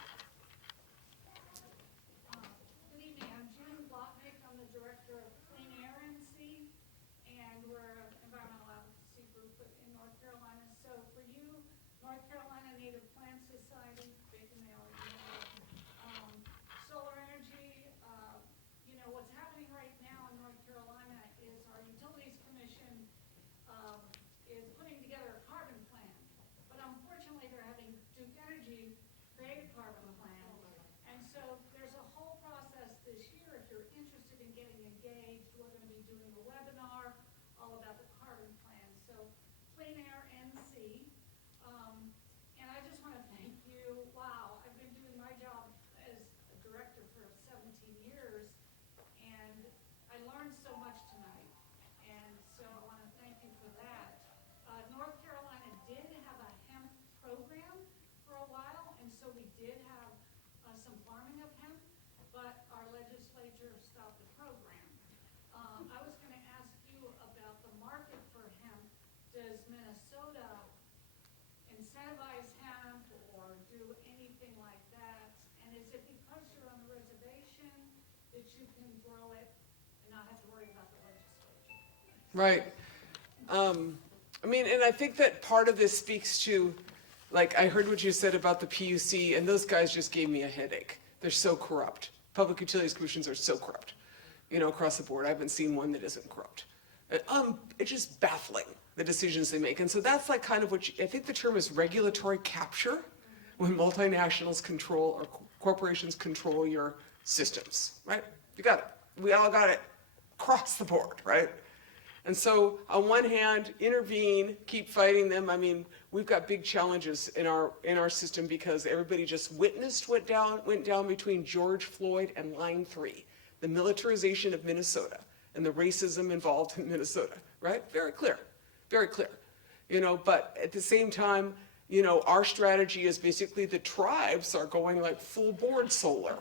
Good evening, I'm June Blotnick, I'm the director of Clean Air NC, and we're an environmental advocacy group in North Carolina. So for you, North Carolina Native Plant Society, big and they already know, solar energy, you know, what's happening right now in North Carolina is our Utilities Commission is putting together a carbon plan. But unfortunately, they're having Duke Energy create a carbon plan. And so there's a whole process this year. If you're interested in getting engaged, we're going to be doing a webinar all about the carbon plan. So Clean Air NC. And I just want to thank you. Wow, I've been doing my job as a director for 17 years, and I learned so much tonight. And so I want to thank you for that. North Carolina did have a hemp program for a while, and so we did have some farming of hemp, but our legislature stopped the program. I was going to ask you about the market for hemp. Does Minnesota incentivize hemp or do anything like that? And is it because you're on the reservation that you can grow it and not have to worry about the legislature? Right. I mean, and I think that part of this speaks to, like, I heard what you said about the PUC, and those guys just gave me a headache. They're so corrupt. Public Utilities Commissions are so corrupt, you know, across the board. I haven't seen one that isn't corrupt. It's just baffling, the decisions they make. And so that's like kind of what I think the term is regulatory capture, when multinationals control or corporations control your systems, right? You got it. We all got it across the board, right? And so on one hand, intervene, keep fighting them. I mean, we've got big challenges in our system because everybody just witnessed what went down between George Floyd and Line 3, the militarization of Minnesota and the racism involved in Minnesota, right? Very clear, very clear. You know, but at the same time, you know, our strategy is basically the tribes are going like full board solar.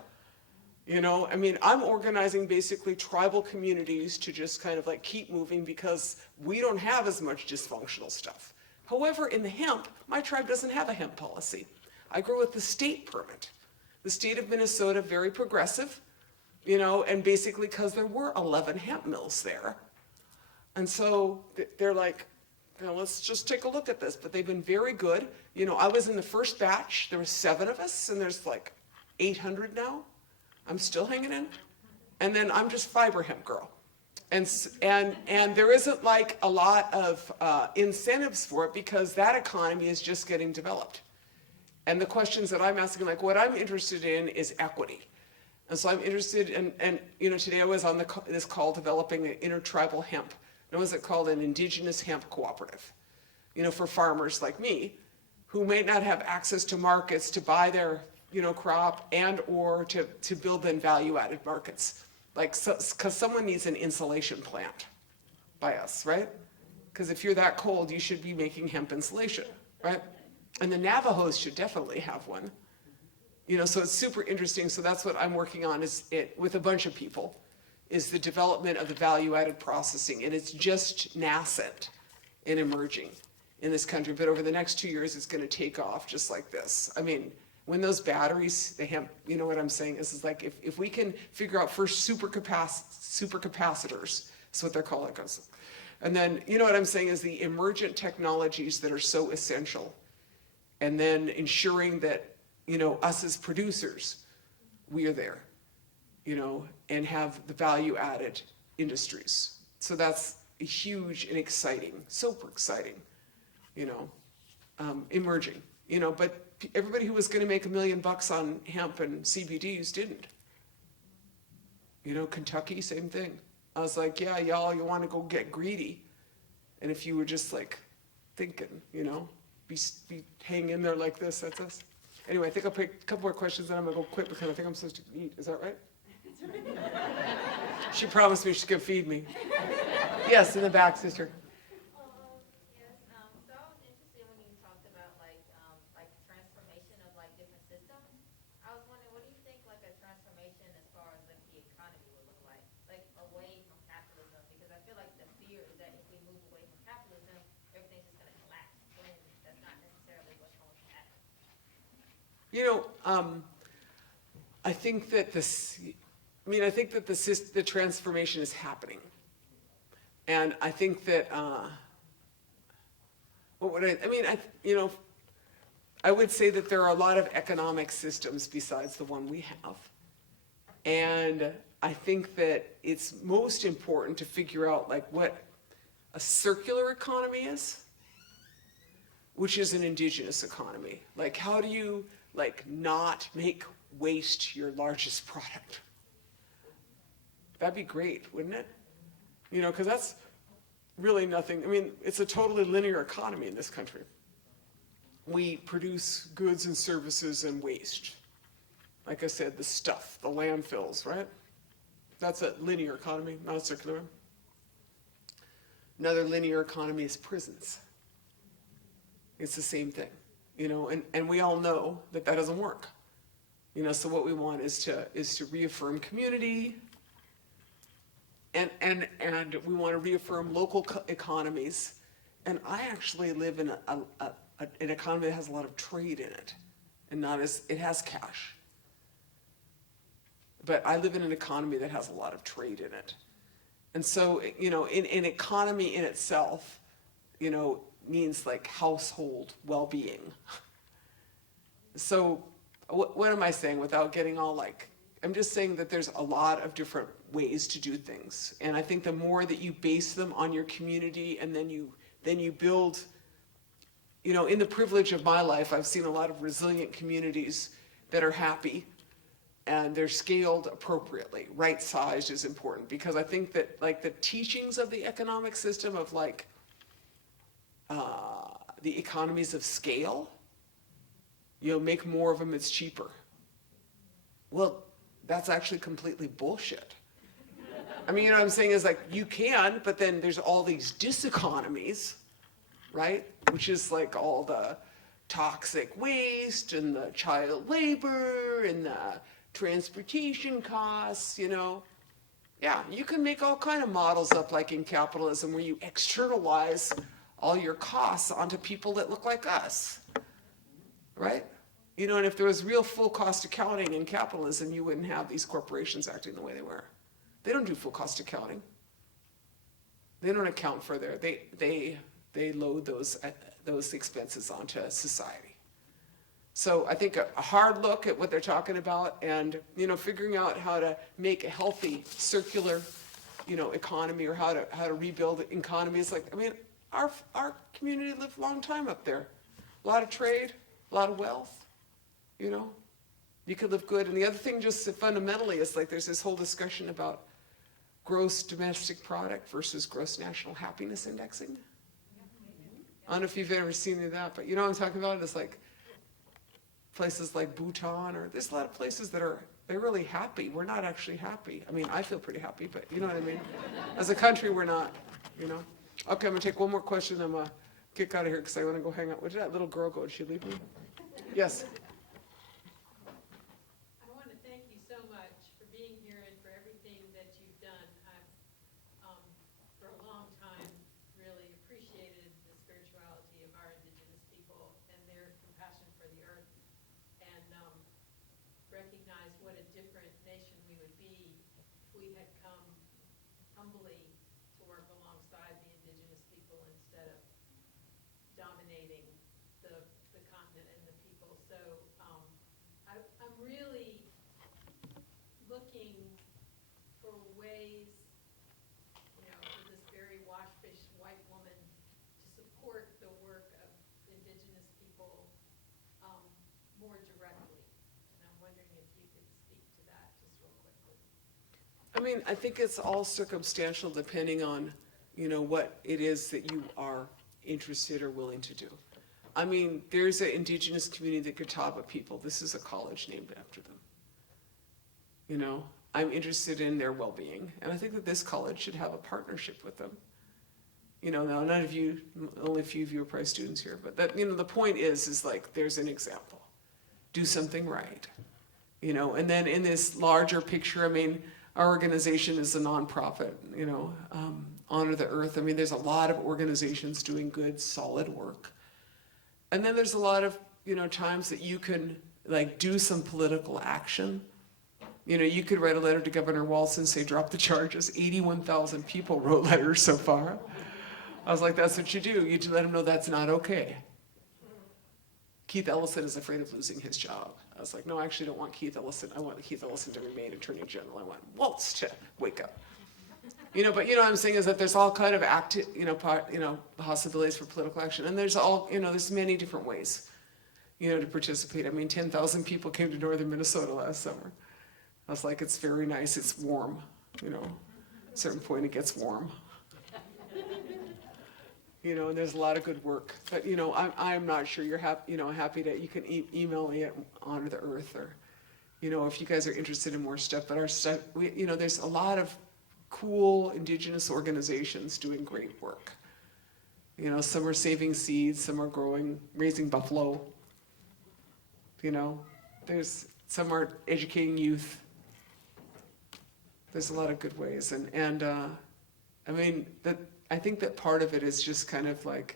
You know, I mean, I'm organizing basically tribal communities to just kind of like keep moving because we don't have as much dysfunctional stuff. However, in the hemp, my tribe doesn't have a hemp policy. I grow with the state permit. The state of Minnesota, very progressive, you know, and basically because there were 11 hemp mills there. And so they're like, you know, let's just take a look at this. But they've been very good. You know, I was in the first batch. There were 7 of us, and there's like 800 now. I'm still hanging in. And then I'm just fiber hemp girl. And there isn't like a lot of incentives for it because that economy is just getting developed. And the questions that I'm asking, like what I'm interested in is equity. And so I'm interested in, and you know, today I was on this call developing an intertribal hemp. And what is it called? An indigenous hemp cooperative. You know, for farmers like me, who may not have access to markets to buy their, you know, crop and or to build then value-added markets. Like, because someone needs an insulation plant by us, right? Because if you're that cold, you should be making hemp insulation, right? And the Navajos should definitely have one. You know, so it's super interesting. So that's what I'm working on with a bunch of people, is the development of the value-added processing. And it's just nascent and emerging in this country. But over the next 2 years, it's going to take off just like this. I mean, when those batteries, the hemp, you know what I'm saying? This is like, if we can figure out first supercapacitors, that's what they're calling us. And then, you know what I'm saying, is the emergent technologies that are so essential. And then ensuring that, you know, us as producers, we are there. and have the value added industries. So that's huge and exciting, super exciting, emerging, but everybody who was going to make $1 million on hemp and CBDs didn't. Kentucky, same thing. I was like, yeah, y'all, you want to go get greedy. And if you were just like thinking, be hang in there like this, that's us. Anyway, I think I'll pick a couple more questions and I'm going to go quit because I think I'm supposed to eat. Is that right? She promised me she's going to feed me. Yes, in the back, sister. Yes, so I was interested when you talked about like transformation of like different systems. I was wondering, what do you think like a transformation as far as like the economy would look like away from capitalism? Because I feel like the fear is that if we move away from capitalism, everything's just going to collapse when that's not necessarily what's going to happen. I think that the transformation is happening. And I think that, I would say that there are a lot of economic systems besides the one we have. And I think that it's most important to figure out like what a circular economy is, which is an indigenous economy. Like how do you not make waste your largest product? That'd be great, wouldn't it? Because that's really nothing. It's a totally linear economy in this country. We produce goods and services and waste. Like I said, the stuff, the landfills, right? That's a linear economy, not a circular. Another linear economy is prisons. It's the same thing, and we all know that doesn't work. So what we want is to reaffirm community, and we want to reaffirm local economies. And I actually live in an economy that has a lot of trade in it, and it has cash. But I live in an economy that has a lot of trade in it. And so, in an economy in itself, means like household well-being. So what am I saying without getting all I'm just saying that there's a lot of different ways to do things. And I think the more that you base them on your community and then you build, in the privilege of my life, I've seen a lot of resilient communities that are happy and they're scaled appropriately. Right-sized is important because I think that the teachings of the economic system of the economies of scale, make more of them, it's cheaper. Well, that's actually completely bullshit. What I'm saying is you can, but then there's all these diseconomies, right? Which is all the toxic waste and the child labor and the transportation costs, Yeah, you can make all kind of models up in capitalism where you externalize all your costs onto people that look like us, right? And if there was real full cost accounting in capitalism, you wouldn't have these corporations acting the way they were. They don't do full cost accounting. They don't account for they load those expenses onto society. So I think a hard look at what they're talking about and, figuring out how to make a healthy circular, economy or how to rebuild economies. Our community lived a long time up there. A lot of trade, a lot of wealth, You could live good. And the other thing just fundamentally is there's this whole discussion about gross domestic product versus gross national happiness indexing. I don't know if you've ever seen any of that, but what I'm talking about? It's places like Bhutan, or there's a lot of places they're really happy. We're not actually happy. I feel pretty happy, but you know what I mean? As a country, we're not, Okay, I'm gonna take one more question. I'm gonna kick out of here because I want to go hang out. Where did that little girl go? Did she leave me? Yes. I want to thank you so much for being here and for everything that you've done. I've, for a long time, really appreciated the spirituality of our indigenous people and their compassion for the earth, and recognized what a different nation we would be if we had come humbly to work alongside the indigenous people instead of dominating the continent and the people. So I'm really looking mean, I think it's all circumstantial depending on, what it is that you are interested or willing to do. I mean, there's an indigenous community, the Catawba people. This is a college named after them. I'm interested in their well-being, and I think that this college should have a partnership with them. Now none of you, only a few of you are probably students here, but that, the point is like, there's an example. Do something right. And then in this larger picture, I mean, our organization is a nonprofit, Honor the Earth. I mean, there's a lot of organizations doing good, solid work. And then there's a lot of, times that you can like do some political action. You could write a letter to Governor Walz and say, drop the charges. 81,000 people wrote letters so far. I was like, that's what you do. You let them know that's not okay. Keith Ellison is afraid of losing his job. I was like, no, I actually don't want Keith Ellison. I want Keith Ellison to remain Attorney General. I want Walz to wake up. But what I'm saying is that there's all kind of possibilities for political action. And there's there's many different ways, to participate. I mean, 10,000 people came to northern Minnesota last summer. I was like, it's very nice, it's warm, at a certain point it gets warm. And there's a lot of good work. But, I'm not sure you're happy that you can email me at Honor the Earth, or, if you guys are interested in more stuff. But our stuff, there's a lot of cool indigenous organizations doing great work. Some are saving seeds, some are raising buffalo. Some are educating youth. There's a lot of good ways, and I mean, I think that part of it is just kind of like,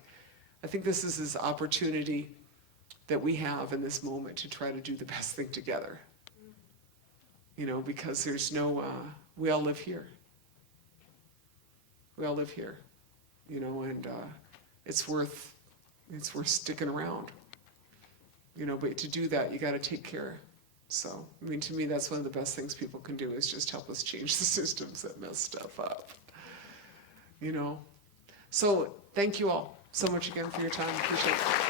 I think this is this opportunity that we have in this moment to try to do the best thing together. Because there's we all live here. We all live here, and it's worth sticking around. But to do that, you got to take care. So, I mean, to me, that's one of the best things people can do, is just help us change the systems that mess stuff up. So thank you all so much again for your time. Appreciate it.